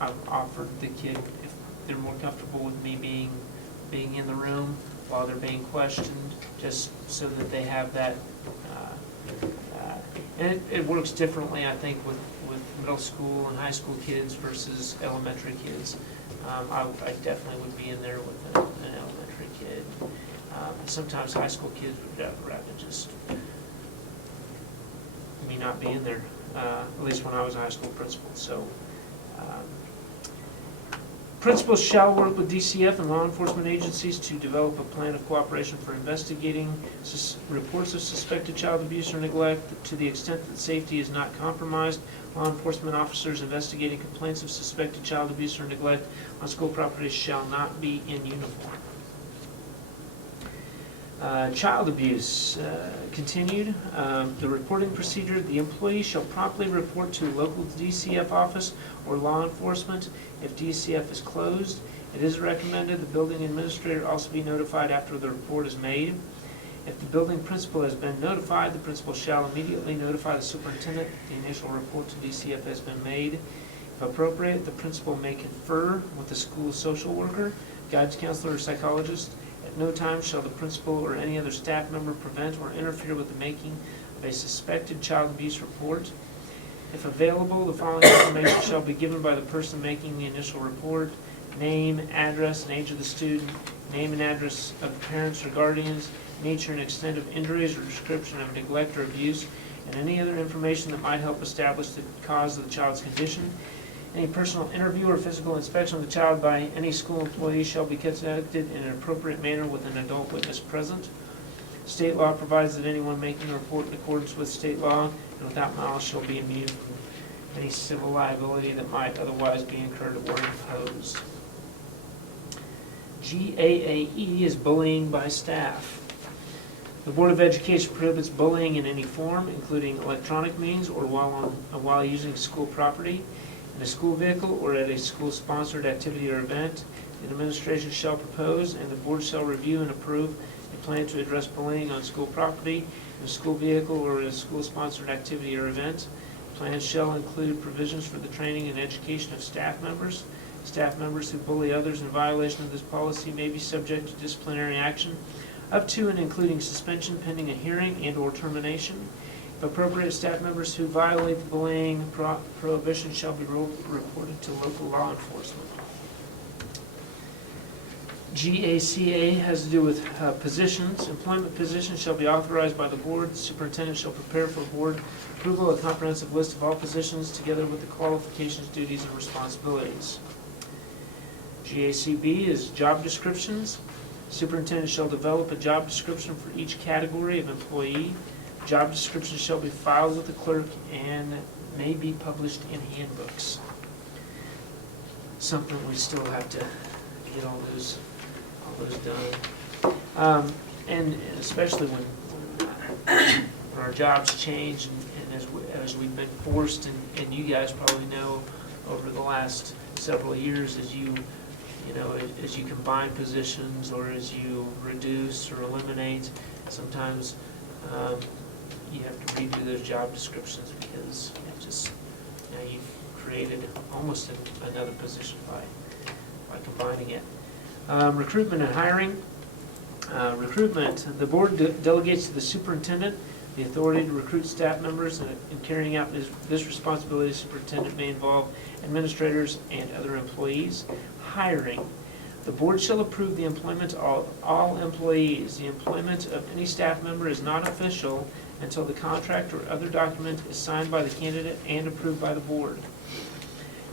I've offered the kid, if they're more comfortable with me being in the room while they're being questioned, just so that they have that. And it works differently, I think, with middle school and high school kids versus elementary kids. I definitely would be in there with an elementary kid. Sometimes high school kids would rather just me not be in there, at least when I was a high school principal. So principals shall work with DCF and law enforcement agencies to develop a plan of cooperation for investigating reports of suspected child abuse or neglect. To the extent that safety is not compromised, law enforcement officers investigating complaints of suspected child abuse or neglect on school property shall not be in uniform. Child abuse continued. The reporting procedure: the employee shall promptly report to a local DCF office or law enforcement if DCF is closed. It is recommended the building administrator also be notified after the report is made. If the building principal has been notified, the principal shall immediately notify the superintendent the initial report to DCF has been made. If appropriate, the principal may confer with the school social worker, guidance counselor, or psychologist. At no time shall the principal or any other staff member prevent or interfere with the making of a suspected child abuse report. If available, the following information shall be given by the person making the initial report: name, address, and age of the student, name and address of the parents or guardians, nature and extent of injuries or description of neglect or abuse, and any other information that might help establish the cause of the child's condition. Any personal interview or physical inspection of the child by any school employee shall be conducted in an appropriate manner with an adult witness present. State law provides that anyone making a report in accordance with state law and without malice shall be immune from any civil liability that might otherwise be incurred or imposed. GAAE is bullying by staff. The Board of Education prohibits bullying in any form, including electronic means or while using school property, in a school vehicle, or at a school-sponsored activity or event. The administration shall propose and the board shall review and approve a plan to address bullying on school property, in a school vehicle, or at a school-sponsored activity or event. Plans shall include provisions for the training and education of staff members. Staff members who bully others in violation of this policy may be subject to disciplinary action, up to and including suspension pending a hearing and/or termination. If appropriate, staff members who violate the bullying prohibition shall be reported to local law enforcement. GACA has to do with positions. Employment positions shall be authorized by the board. The superintendent shall prepare for board approval a comprehensive list of all positions together with the qualifications, duties, and responsibilities. GACB is job descriptions. Superintendent shall develop a job description for each category of employee. Job descriptions shall be filed with the clerk and may be published in handbooks. Something we still have to get all those done. And especially when our jobs change and as we've been forced, and you guys probably know over the last several years, as you combine positions or as you reduce or eliminate, sometimes you have to redo those job descriptions because you've created almost another position by combining it. Recruitment and hiring. Recruitment. The board delegates to the superintendent the authority to recruit staff members, and in carrying out this responsibility, the superintendent may involve administrators and other employees. Hiring. The board shall approve the employment of all employees. The employment of any staff member is not official until the contract or other document is signed by the candidate and approved by the board.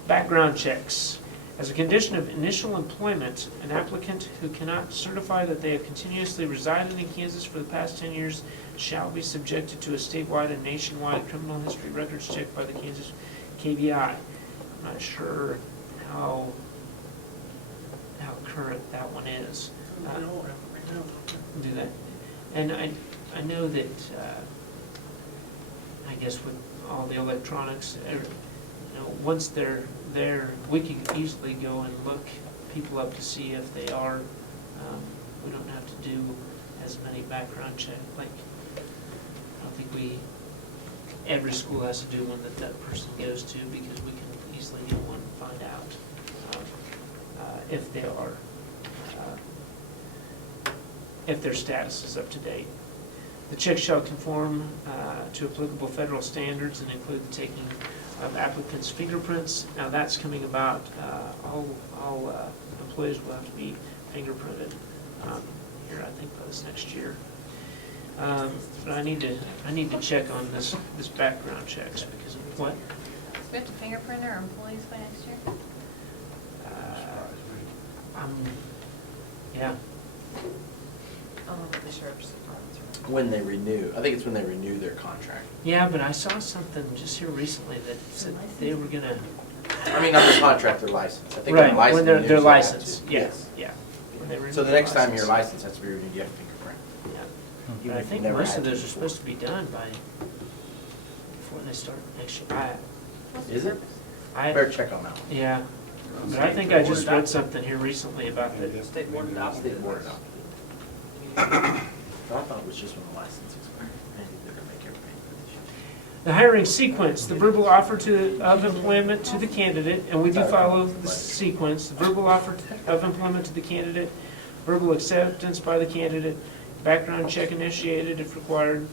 Background checks. As a condition of initial employment, an applicant who cannot certify that they have continuously resided in Kansas for the past 10 years shall be subjected to a statewide and nationwide criminal history records check by the Kansas KBI. I'm not sure how current that one is. They all have it right now, don't they? Do that. And I know that, I guess with all the electronics, once they're there, we can easily go and look people up to see if they are. We don't have to do as many background checks. Like, I don't think every school has to do one that person goes to, because we can easily get one and find out if they are, if their status is up to date. The check shall conform to applicable federal standards and include the taking of applicants' fingerprints. Now that's coming about, all employees will have to be fingerprinted here, I think, by this next year. But I need to check on this background checks, because of what? So we have to fingerprint our employees by next year? Yeah. The sheriff's department's When they renew, I think it's when they renew their contract. Yeah, but I saw something just here recently that said they were gonna. I mean, not the contract, their license. I think Right, when license when their renews, they have license, to. yes, yeah. When they renew So the their next time your license. license has to be renewed, you have to fingerprint. Yeah. Even But I if you think never most had of to those are before. supposed to be done before they start next year. Is it? I, Better check on that one. yeah, but I think I just read something here recently about that. State board adopted. State board adopted. But I thought it was just when the license expired. Maybe they're gonna make everything for this year. The hiring sequence, the verbal offer of employment to the candidate, and we do follow the sequence, the verbal offer of employment to the candidate, verbal acceptance by the candidate, background check initiated if required,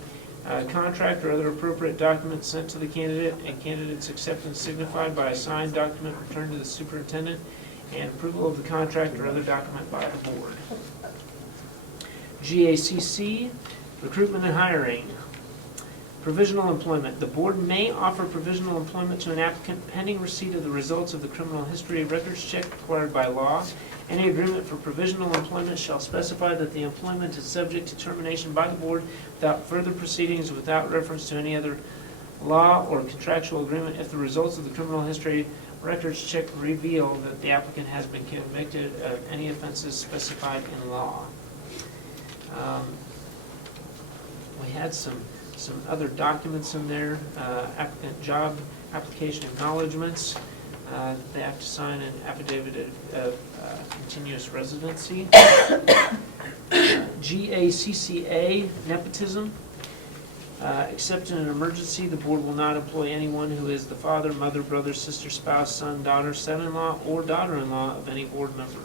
contract or other appropriate document sent to the candidate, and candidate's acceptance signified by a signed document returned to the superintendent, and approval of the contract or other document by the board. GACC, recruitment and hiring. Provisional employment. The board may offer provisional employment to an applicant pending receipt of the results of the criminal history records check required by law. Any agreement for provisional employment shall specify that the employment is subject to termination by the board without further proceedings, without reference to any other law or contractual agreement if the results of the criminal history records check reveal that the applicant has been convicted of any offenses specified in law. We had some other documents in there, applicant job application acknowledgements. They have to sign an affidavit of continuous residency. GACCA, nepotism. Except in an emergency, the board will not employ anyone who is the father, mother, brother, sister, spouse, son, daughter, son-in-law, or daughter-in-law of any board member.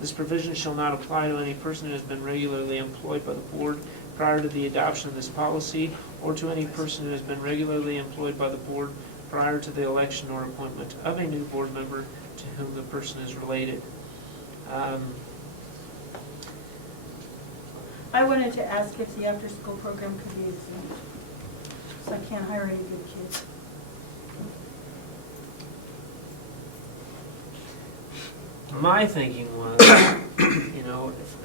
This provision shall not apply to any person who has been regularly employed by the board prior to the adoption of this policy, or to any person who has been regularly employed by the board prior to the election or appointment of a new board member to whom the person is related. I wanted to ask if the after-school program could be exempt, so I can't hire any good kids. My thinking was, if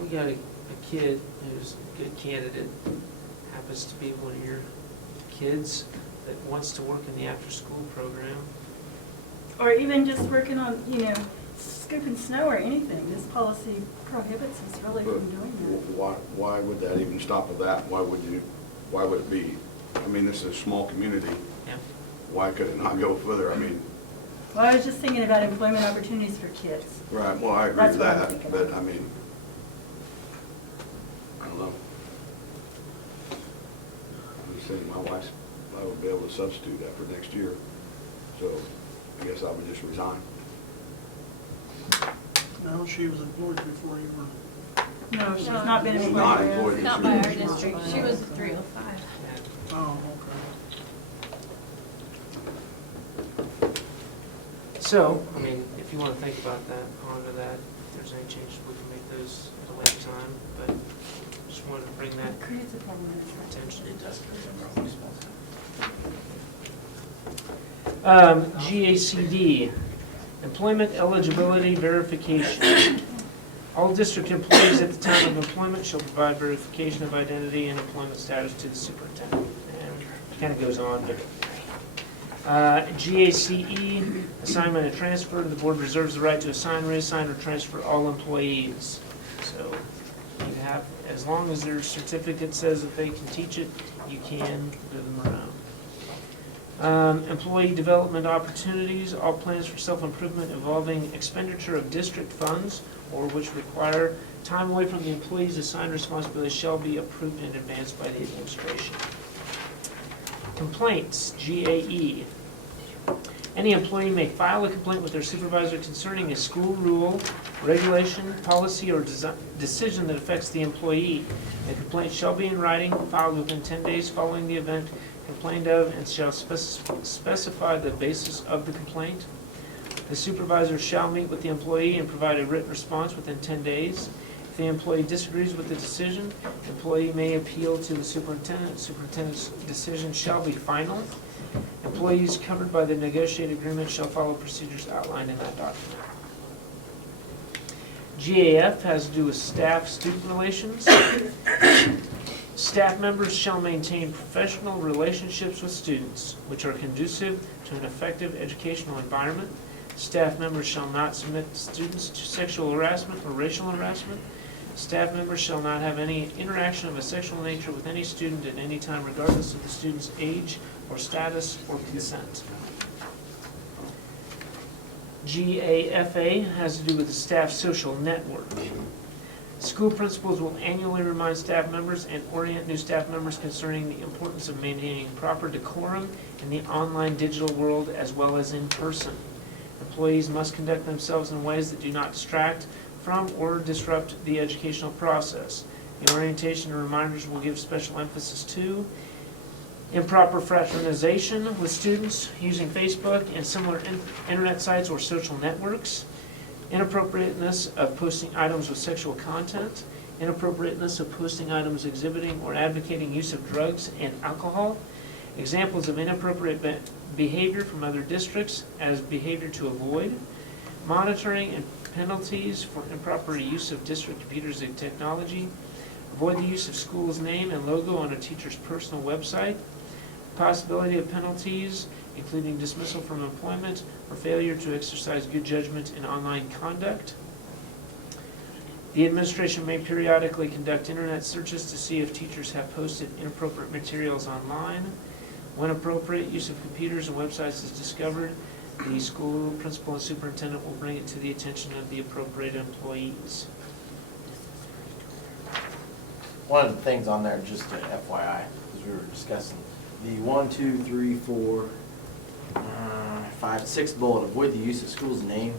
we got a kid who's a good candidate, happens to be one of your kids that wants to work in the after-school program. Or even just working on, scooping snow or anything. This policy prohibits us really But from doing that. why would that even stop with that? Why would it be? I mean, this is a small community. Yeah. Why could it not go further? I mean, Well, I was just thinking about employment opportunities for kids. right, well, I agree That's with what I'm that, thinking. but I mean, I don't know. I'm just saying, I would be able to substitute that for next year, so I guess I would just resign. No, she was employed before you were. No, she's not been She's employed. not there. employed. Not by our district, she was 305. Oh, okay. So, I mean, if you want to think about that, ponder that, if there's any changes, we can make those at a later time, but just wanted to bring that Creates a problem. attention. It does. GACD, Employment Eligibility Verification. All district employees at the time of employment shall provide verification of identity and employment status to the superintendent. And it kind of goes on, but GACE, assignment and transfer. The board reserves the right to assign, reassign, or transfer all employees. So you have, as long as their certificate says that they can teach it, you can move them around. Employee development opportunities, all plans for self-improvement involving expenditure of district funds or which require time away from the employee's assigned responsibilities shall be approved in advance by the administration. Complaints, GAE. Any employee may file a complaint with their supervisor concerning a school rule, regulation, policy, or decision that affects the employee. The complaint shall be in writing, filed within 10 days following the event complained of, and shall specify the basis of the complaint. The supervisor shall meet with the employee and provide a written response within 10 days. If the employee disagrees with the decision, the employee may appeal to the superintendent. The superintendent's decision shall be final. Employees covered by the negotiated agreement shall follow procedures outlined in that document. GAF has to do with staff-student relations. Staff members shall maintain professional relationships with students, which are conducive to an effective educational environment. Staff members shall not submit students to sexual harassment or racial harassment. Staff members shall not have any interaction of a sexual nature with any student at any time, regardless of the student's age or status or consent. GAFA has to do with the staff social network. School principals will annually remind staff members and orient new staff members concerning the importance of maintaining proper decorum in the online digital world as well as in person. Employees must conduct themselves in ways that do not distract from or disrupt the educational process. The orientation and reminders will give special emphasis to improper fraternization with students using Facebook and similar internet sites or social networks, inappropriateness of posting items with sexual content, inappropriateness of posting items exhibiting or advocating use of drugs and alcohol, examples of inappropriate behavior from other districts as behavior to avoid, monitoring and penalties for improper use of district computers and technology, avoid the use of school's name and logo on a teacher's personal website, possibility of penalties including dismissal from employment or failure to exercise good judgment in online conduct. The administration may periodically conduct internet searches to see if teachers have posted inappropriate materials online. When appropriate, use of computers and websites is discovered, the school principal and superintendent will bring it to the attention of the appropriate employees. One of the things on there, just to FYI, because we were discussing, the 1, 2, 3, 4, 5, 6 bullet, avoid the use of school's name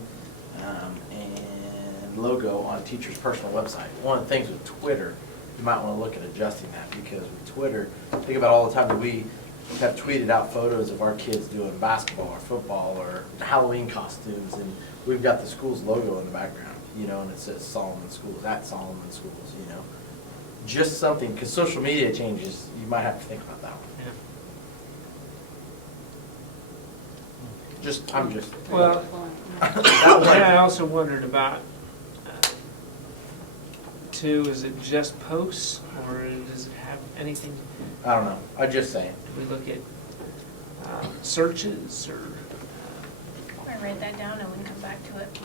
and logo on a teacher's personal website. One of the things with Twitter, you might want to look at adjusting that, because with Twitter, think about all the time that we have tweeted out photos of our kids doing basketball or football or Halloween costumes, and we've got the school's logo in the background, you know, and it says Solomon Schools, at Solomon Schools, you know. Just something, because social media changes, you might have to think about that one. Yeah. I'm just. Well, that one, I also wondered about, too, is it just posts, or does it have anything? I don't know, I'm just saying. Do we look at searches, or? I write that down and we can come back to it.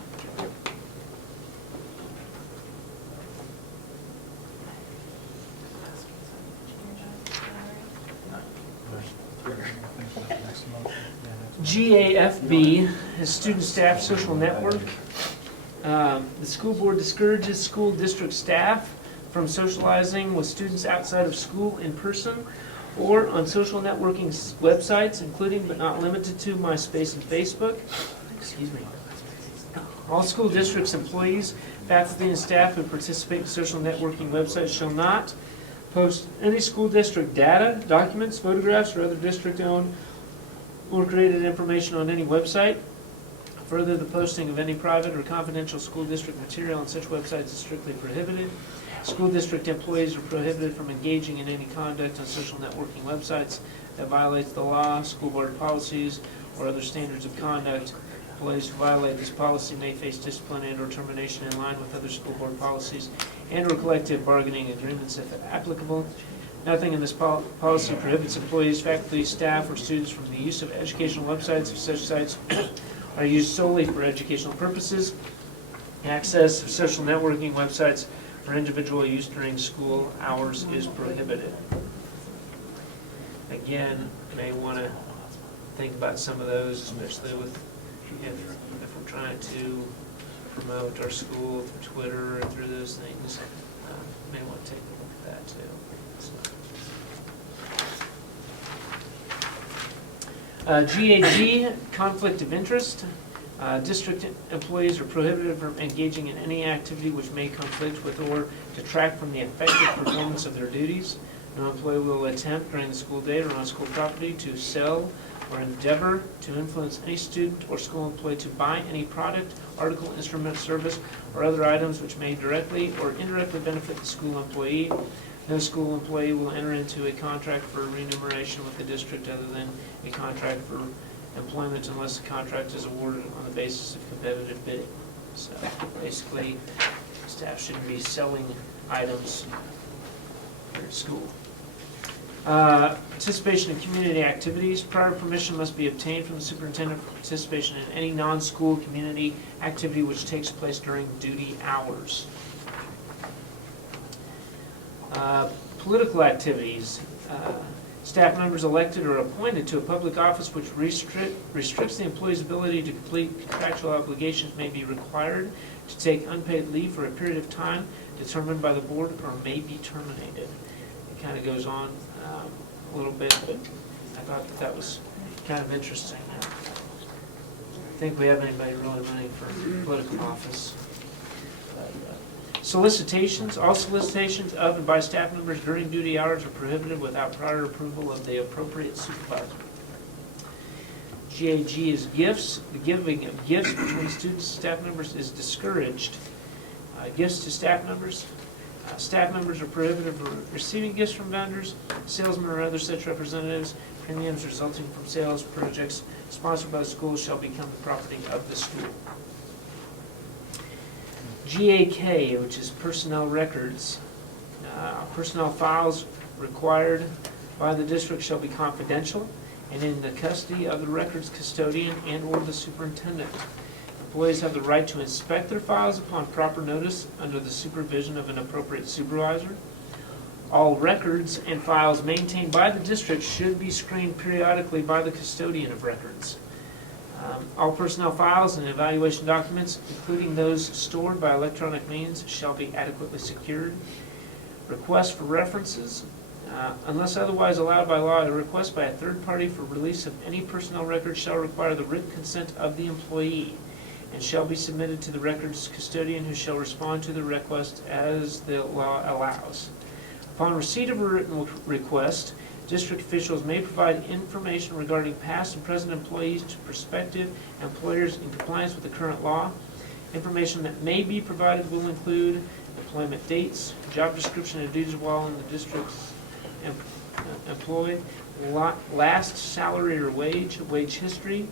GAFB is Student Staff Social Network. The school board discourages school district staff from socializing with students outside of school in person or on social networking websites, including but not limited to MySpace and Facebook. Excuse me. All school districts' employees, faculty, and staff who participate in social networking websites shall not post any school district data, documents, photographs, or other district-owned or created information on any website, Further, the posting of any private or confidential school district material on such websites is strictly prohibited. School district employees are prohibited from engaging in any conduct on social networking websites that violates the law, school board policies, or other standards of conduct. Employees who violate this policy may face discipline and/or termination in line with other school board policies and/or collective bargaining agreements if applicable. Nothing in this policy prohibits employees, faculty, staff, or students from the use of educational websites if such sites are used solely for educational purposes. Access of social networking websites for individual use during school hours is prohibited. Again, you may want to think about some of those, especially with if we're trying to promote our school through Twitter or through those things. May want to take a look at that too. GAG, conflict of interest. District employees are prohibited from engaging in any activity which may conflict with or detract from the effective performance of their duties. No employee will attempt during the school day or on school property to sell or endeavor to influence any student or school employee to buy any product, article, instrument, service, or other items which may directly or indirectly benefit the school employee. No school employee will enter into a contract for remuneration with the district other than a contract for employment unless the contract is awarded on the basis of competitive bidding. So basically, staff shouldn't be selling items at school. Participation in community activities. Prior permission must be obtained from the superintendent for participation in any non-school community activity which takes place during duty hours. Political activities. Staff members elected or appointed to a public office which restricts the employee's ability to complete contractual obligations may be required to take unpaid leave for a period of time determined by the board or may be terminated. It kind of goes on a little bit, but I thought that was kind of interesting. I think we have anybody really running for political office. Solicitations. All solicitations of and by staff members during duty hours are prohibited without prior approval of the appropriate supervisor. GAG is gifts. The giving of gifts between students and staff members is discouraged. Gifts to staff members. Staff members are prohibited from receiving gifts from vendors, salesmen, or other such representatives. Premiums resulting from sales projects sponsored by the school shall become the property of the school. GAK, which is personnel records. Personnel files required by the district shall be confidential and in the custody of the records custodian and/or the superintendent. Employees have the right to inspect their files upon proper notice under the supervision of an appropriate supervisor. All records and files maintained by the district should be screened periodically by the custodian of records. All personnel files and evaluation documents, including those stored by electronic means, shall be adequately secured. Requests for references. Unless otherwise allowed by law, a request by a third party for release of any personnel records shall require the written consent of the employee and shall be submitted to the records custodian, who shall respond to the request as the law allows. Upon receipt of a written request, district officials may provide information regarding past and present employees to prospective employers in compliance with the current law. Information that may be provided will include employment dates, job description and duties while in the district's employ, last salary or wage history,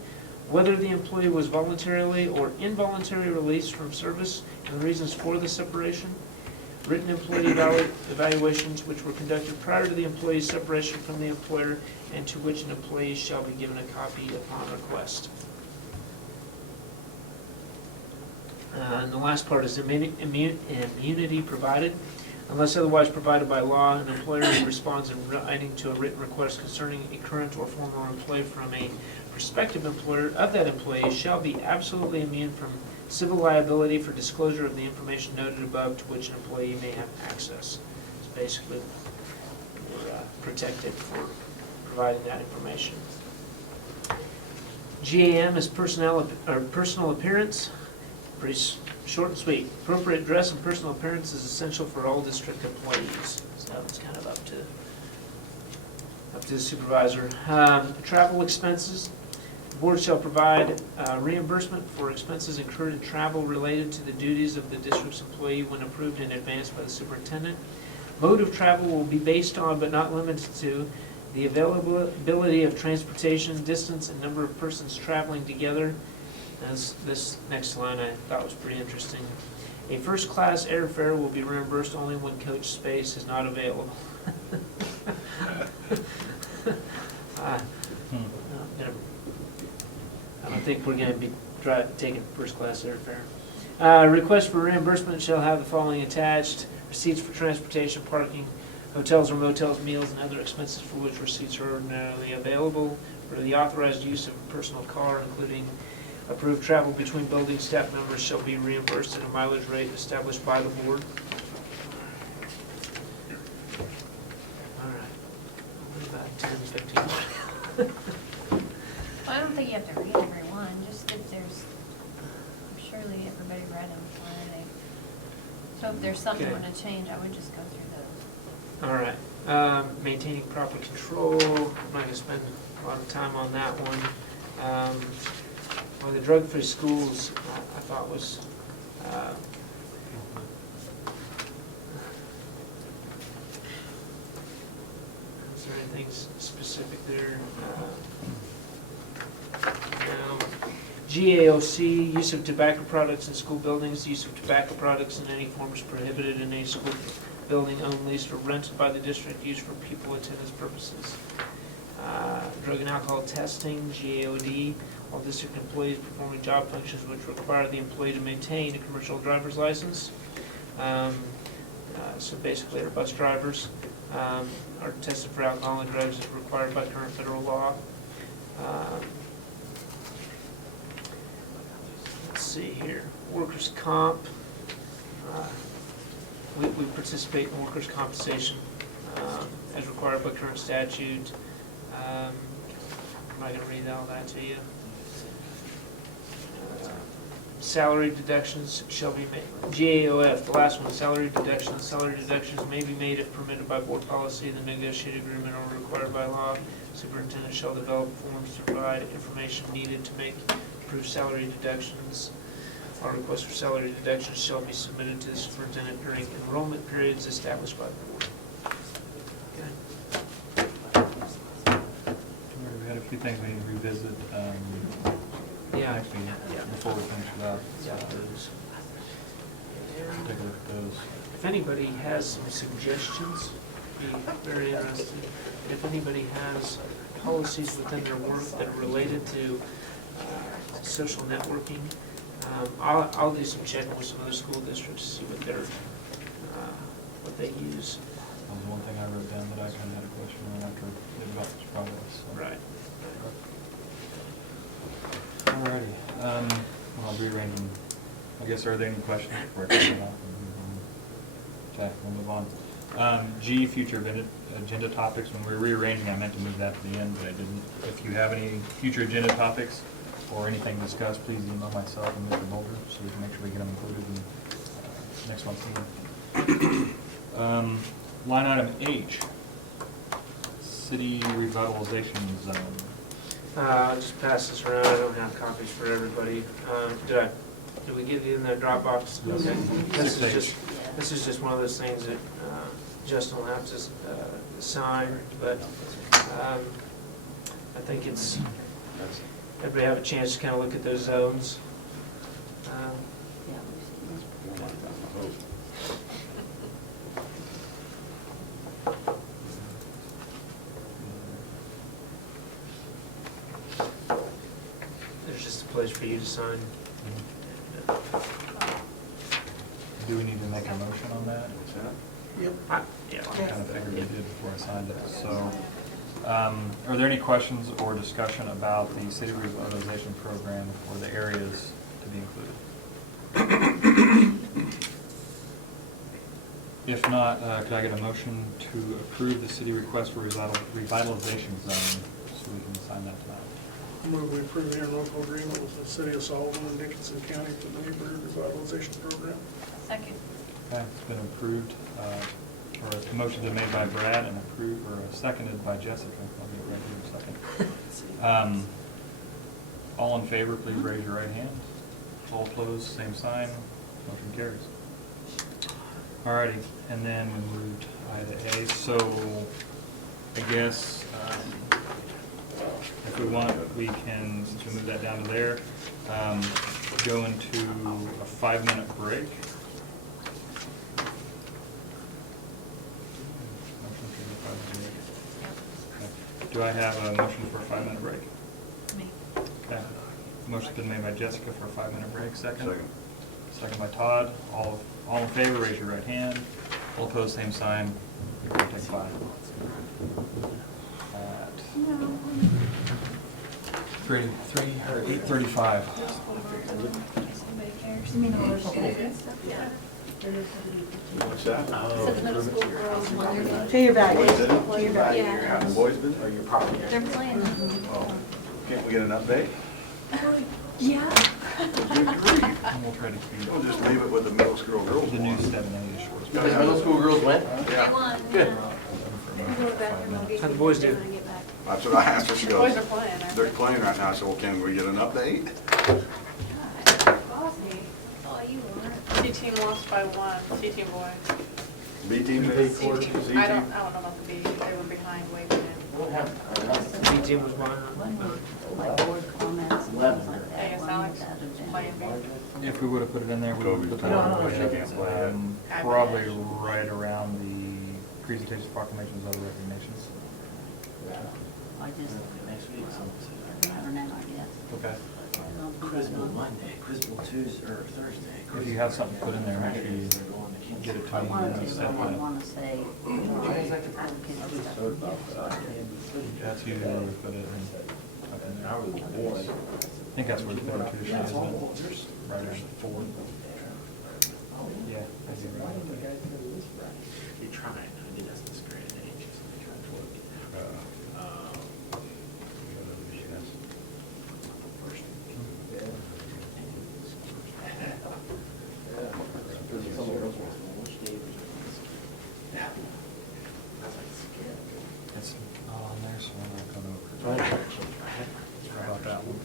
whether the employee was voluntarily or involuntarily released from service and the reasons for the separation, written employee evaluations which were conducted prior to the employee's separation from the employer and to which an employee shall be given a copy upon request. And the last part is immunity provided. Unless otherwise provided by law, an employer who responds in writing to a written request concerning a current or former employee from a prospective employer of that employee shall be absolutely immune from civil liability for disclosure of the information noted above to which an employee may have access. So basically, we're protected for providing that information. GAM is personal appearance. Pretty short and sweet. Appropriate dress and personal appearance is essential for all district employees. So that one's kind of up to the supervisor. Travel expenses. board shall provide reimbursement for expenses incurred in travel related to the duties of the district's employee when approved in advance by the superintendent. Mode of travel will be based on, but not limited to, the availability of transportation, distance, and number of persons traveling together. As this next line I thought was pretty interesting. A first-class airfare will be reimbursed only when coach space is not available. I don't think we're going to be taking first-class airfare. Request for reimbursement shall have the following attached: receipts for transportation, parking, hotels or motels, meals, and other expenses for which receipts are ordinarily available, for the authorized use of a personal car, including approved travel between building staff members, shall be reimbursed at a mileage rate established by the board. All right. What about 10, 15? Well, I don't think you have to read every one, just if there's, surely everybody read them already. So if there's something you Okay. want to change, I would just go through those. All right. Maintaining proper control. I'm not going to spend a lot of time on that one. Well, the drug-free schools, I thought was, is there anything specific there? No. GAOC, use of tobacco products in school buildings. Use of tobacco products in any form is prohibited in any school building owned, leased, or rented by the district, used for pupil attendance purposes. Drug and alcohol testing, GAOD, all district employees performing job functions which require the employee to maintain a commercial driver's license. So basically our bus drivers are tested for alcohol and drugs as required by current federal law. Let's see here, workers' comp. We participate in workers' compensation as required by current statute. I'm not going to read all that to you. Salary deductions shall be made. GAOF, the last one, salary deductions. Salary deductions may be made if permitted by board policy, the negotiated agreement, or required by law. Superintendent shall develop forms to provide information needed to make approved salary deductions. All requests for salary deductions shall be submitted to the superintendent during enrollment periods established by the board. We had a few things we need to revisit. Yeah. Next meeting, before we finish it up. Yeah. Take a look at those. If anybody has some suggestions, be very interested. If anybody has policies within their work that are related to social networking, I'll do some checking with some other school districts to see what they're, what they use. That was one thing I wrote down that I kind of had a question on after we did about this progress. So. Right. Alrighty, well, I'll rearrange them. I guess, are there any questions before I take it off? Okay, we'll move on. G, future agenda topics. When we were rearranging, I meant to move that to the end, but I didn't. If you have any future agenda topics or anything discussed, please email myself and Mr. Mulder so we can make sure we get them included in next month's meeting. Line item H, city revitalization zone. I'll just pass this around. I don't have copies for everybody. Did we get it in the Dropbox? Yes. Okay. This is just one of those things that Justin will have to sign, but I think it's, everybody have a chance to kind of look at those zones. There's just a place for you to sign. Do we need to make a motion on that? Yep. Yeah. I kind of figured we did before I signed it. So, are there any questions or discussion about the city revitalization program or the areas to be included? If not, could I get a motion to approve the city request for revitalization zone so we can sign that tonight? Move we approve the interlocal agreement with the city of Sullivan and Dickinson County for the neighborhood revitalization program. Second. Okay, it's been approved, or a motion's been made by Brad and approved, or seconded by Jessica. I'll get right here in a second. All in favor, please raise your right hand. All opposed, same sign. Motion carries. Alrighty, and then we moved item A. So I guess if we want, we can, since we moved that down to there, go into a 5-minute break. Do I have a motion for a 5-minute break? Me. Okay. Motion's been made by Jessica for a 5-minute break. Second? Second. Second by Todd. All in favor, raise your right hand. All opposed, same sign. We're going to take 5. At 8:35. Somebody cares. You mean all those and stuff? Yeah. What's that? So the middle school girls, when they're going, To your back. Boys in it? To your back. Yeah. The boys been? Or your property. they're playing. Oh, can't we get an update? Yeah. And we'll try to keep We'll just leave it with the middle school girls. the new 7A shorts. The middle school girls went? They won, Good. yeah. How'd the boys do? That's what I asked her. She Boys goes, are playing. they're playing right now. I said, well, can we get an update? Oh, you were. C team lost by 1, C team boys. B team, B C team. team? I don't know about the B, they were behind way back. What happened? B team was behind. Like board comments and Eleven. things like that. Yes, Alex playing B. If we would have put it in there, we would have put that on. Probably right around the presentations, proclamations, other recognitions. I just, Next week, I don't know, I guess. Okay. Quizable Monday, Quizable Tuesday, or Thursday. If you have something put in there, make sure you get it to I me. wanted and to, set but I that. want to say, That's usually where we put it in. Up in there. I think that's where the photo is, isn't it? Right around 4. Yeah. I see right. You're trying, I mean, that's this great age. It's all on there, so I'm not going over. How about that one?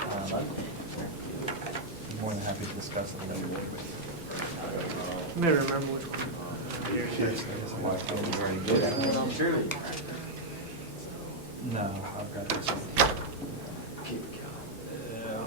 I'm more than happy to discuss it later with I may remember which one. Surely. No, I've got this one. Keep it going. Yeah.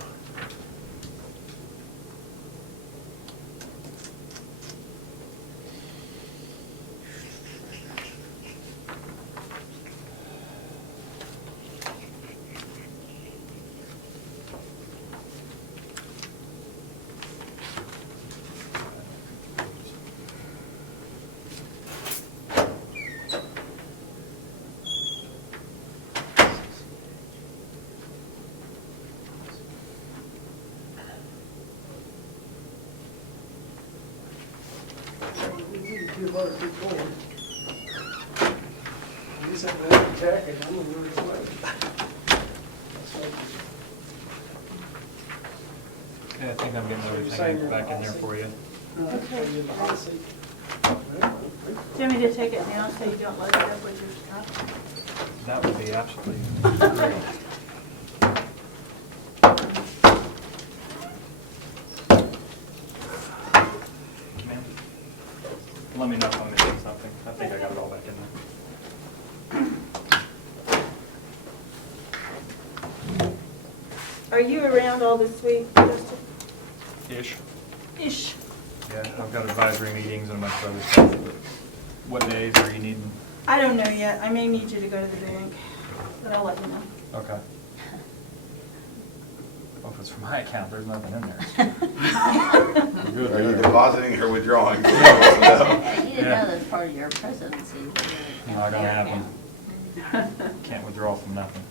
Okay, I think I'm getting everything back in there for you. Okay. Do you want me to take it now so you don't load it up with your stuff? That would be absolutely great. Ma'am, let me know if I'm missing something. I think I got it all back in there. Are you around all this week, Justin? Ish. Ish. Yeah, I've got advisory meetings and a bunch of other stuff. But what days are you needing? I don't know yet. I may need you to go to the bank, but I'll let you know. Okay. Well, if it's for my account, there's nothing in there. Are you depositing or withdrawing? You didn't Yeah. know that's part of your presidency. Not gonna happen. Can't withdraw from nothing.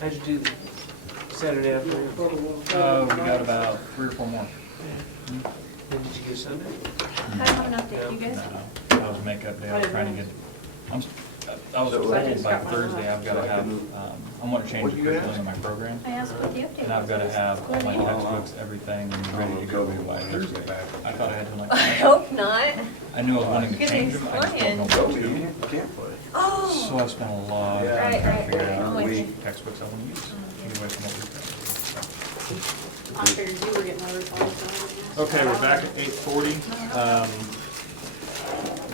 How'd you do the Saturday afternoon? We got about 3 or 4 more. Did you get Sunday? I don't have an update, you guys? No, that was makeup day. I was trying to get, I was So, told by Thursday I've gotta have, I wanna change the What you curriculum ask? in my program. I asked what the update was. And I've gotta have all my textbooks, everything ready to go by Thursday. I thought I had to like, I hope not. I knew I was wanting to Because change he's them, I just don't know flying. what to. You can't play. Oh. So I spent a lot of Yeah. time Right, trying right, to figure right. out I'm with which you. textbooks I wanna use, anyway from what we've got. I figured you were getting a response. Okay, we're back at 8:40.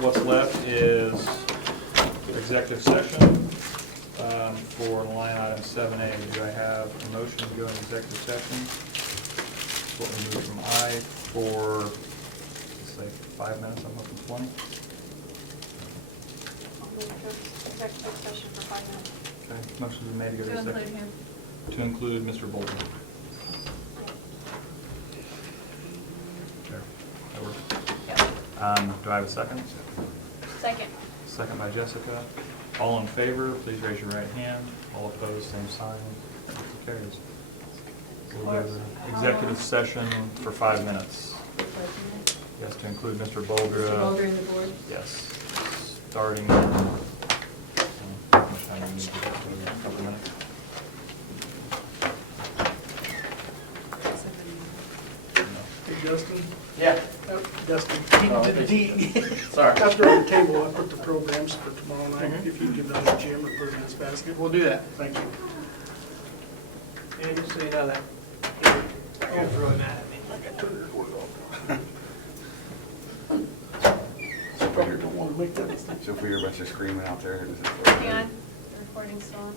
What's left is executive session for line item 7A. Do I have a motion to go into executive session? What we move from I for, let's say, 5 minutes, I'm hoping 20. Executive session for 5 minutes. Okay, motion's been made to go to To include executive. him. To include Mr. Bolton. There, that works. Yep. Do I have a second? Second. Second by Jessica. All in favor, please raise your right hand. All opposed, same sign. Motion carries. We'll go to executive session for 5 minutes. Yes, to include Mr. Boldra. Mr. Boulder and the board. Yes, starting, how much time do we need to get to? A couple minutes? Hey, Justin? Yeah, Dustin, Oh, D. sorry. After on the table, I put the programs for tomorrow night. If you give those to Jim and put them in his basket. We'll do that. Thank you. And just so you know that, Jim's really mad at me. So if we hear, Don't want to make that mistake. so if we hear a bunch of screaming out there, is it? Hang on. The recording's still on.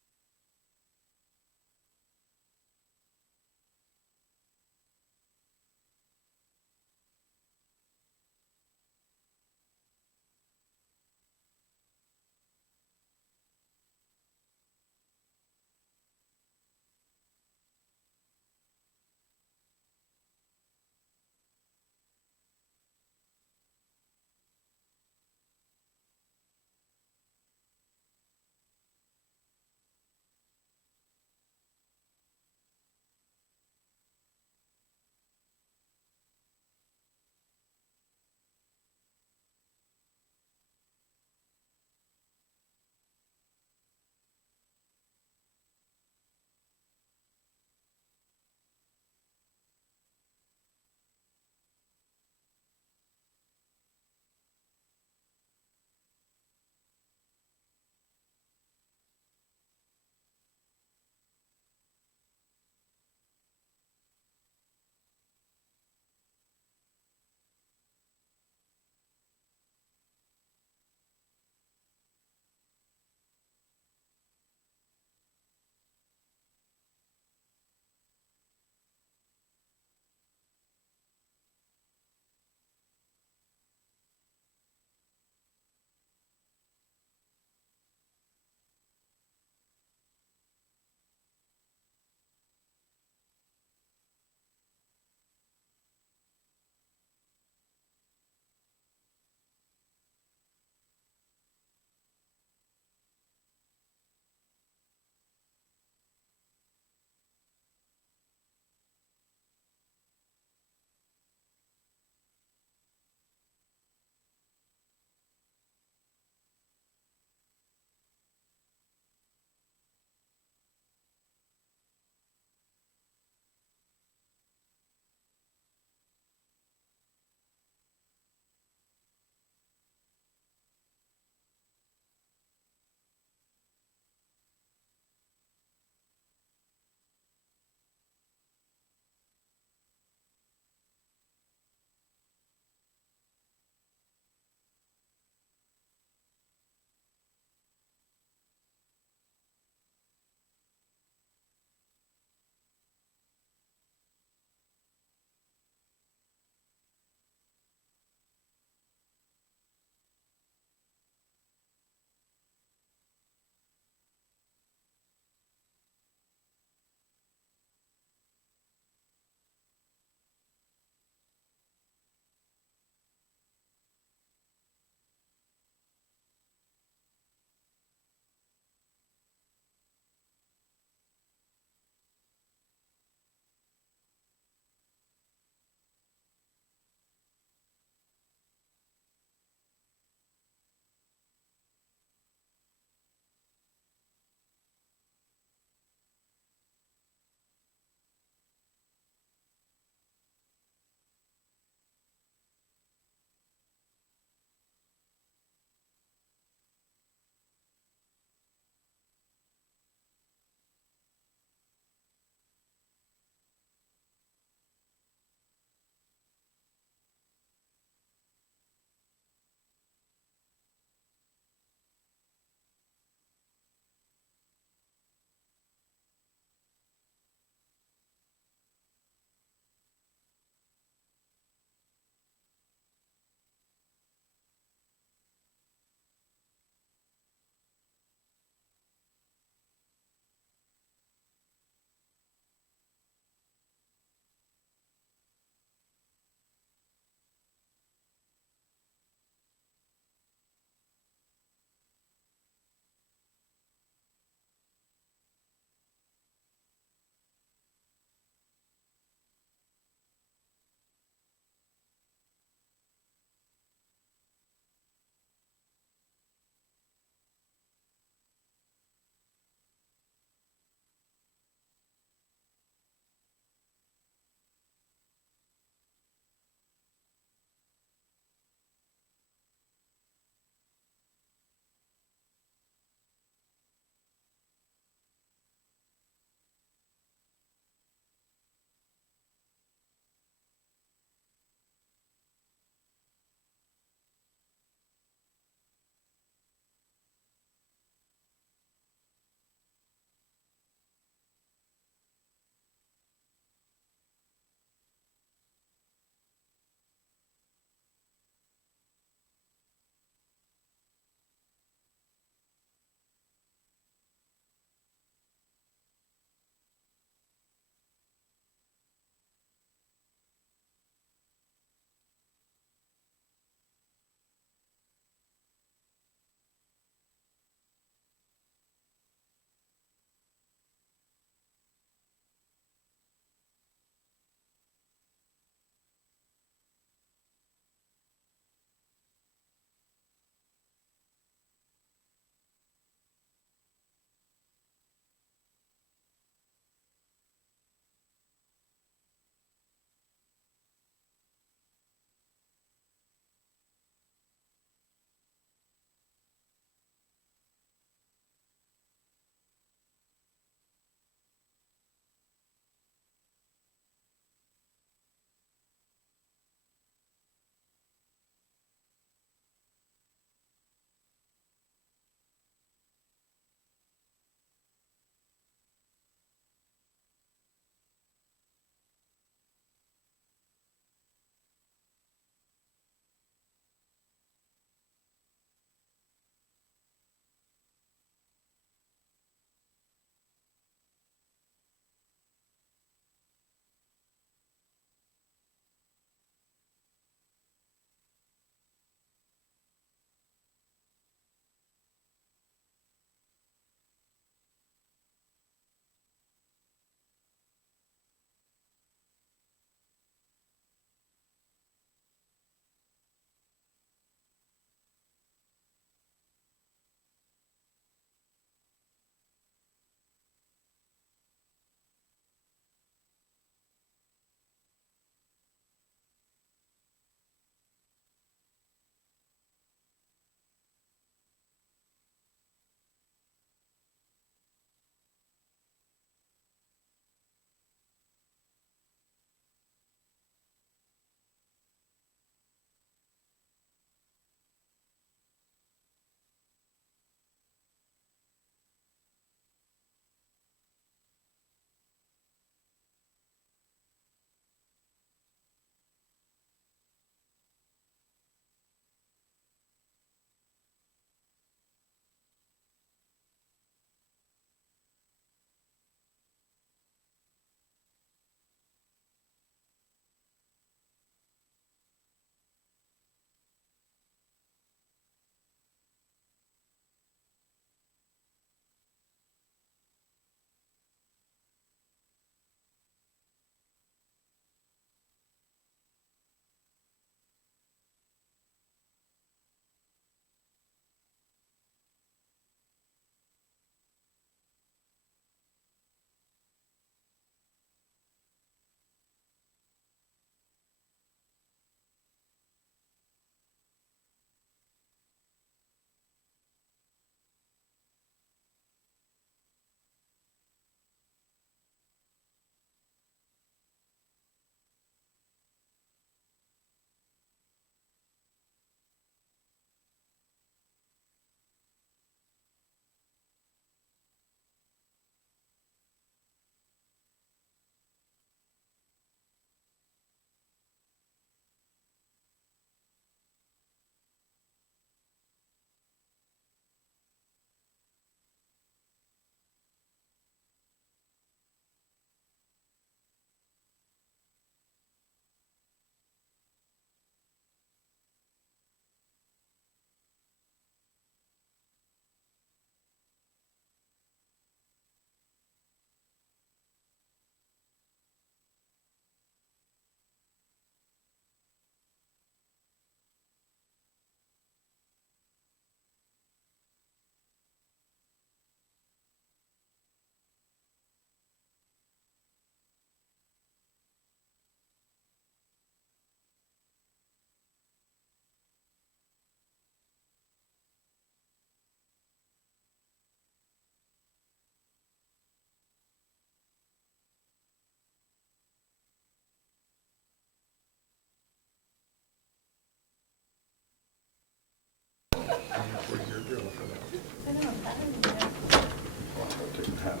It's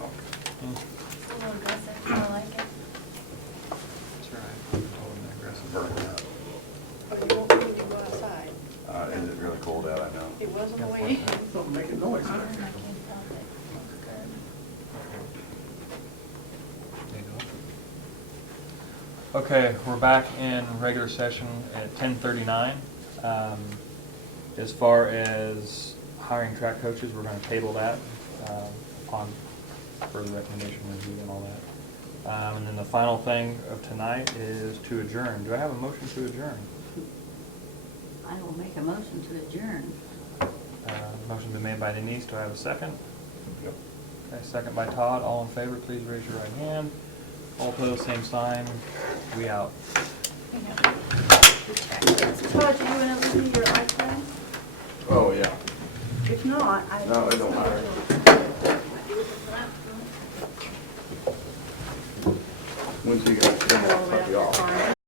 a little aggressive, I like it. That's right. I told him that aggressive. Oh, you won't need to go outside. Is it really cold out? I know. It was on the way in. Don't make a noise. I can't tell if it looks good. There you go. Okay, we're back in regular session at 10:39. As far as hiring track coaches, we're going to table that upon further recommendation review and all that. And then the final thing of tonight is to adjourn. Do I have a motion to adjourn? I will make a motion to adjourn. Motion been made by Denise. Do I have a second? Yep. Okay, second by Todd. All in favor, please raise your right hand. All opposed, same sign. We out. Todd, do you want to leave your iPad? Oh, yeah. If not, I. No, it don't matter. When's he gonna, All the way up cut you to off? Farm.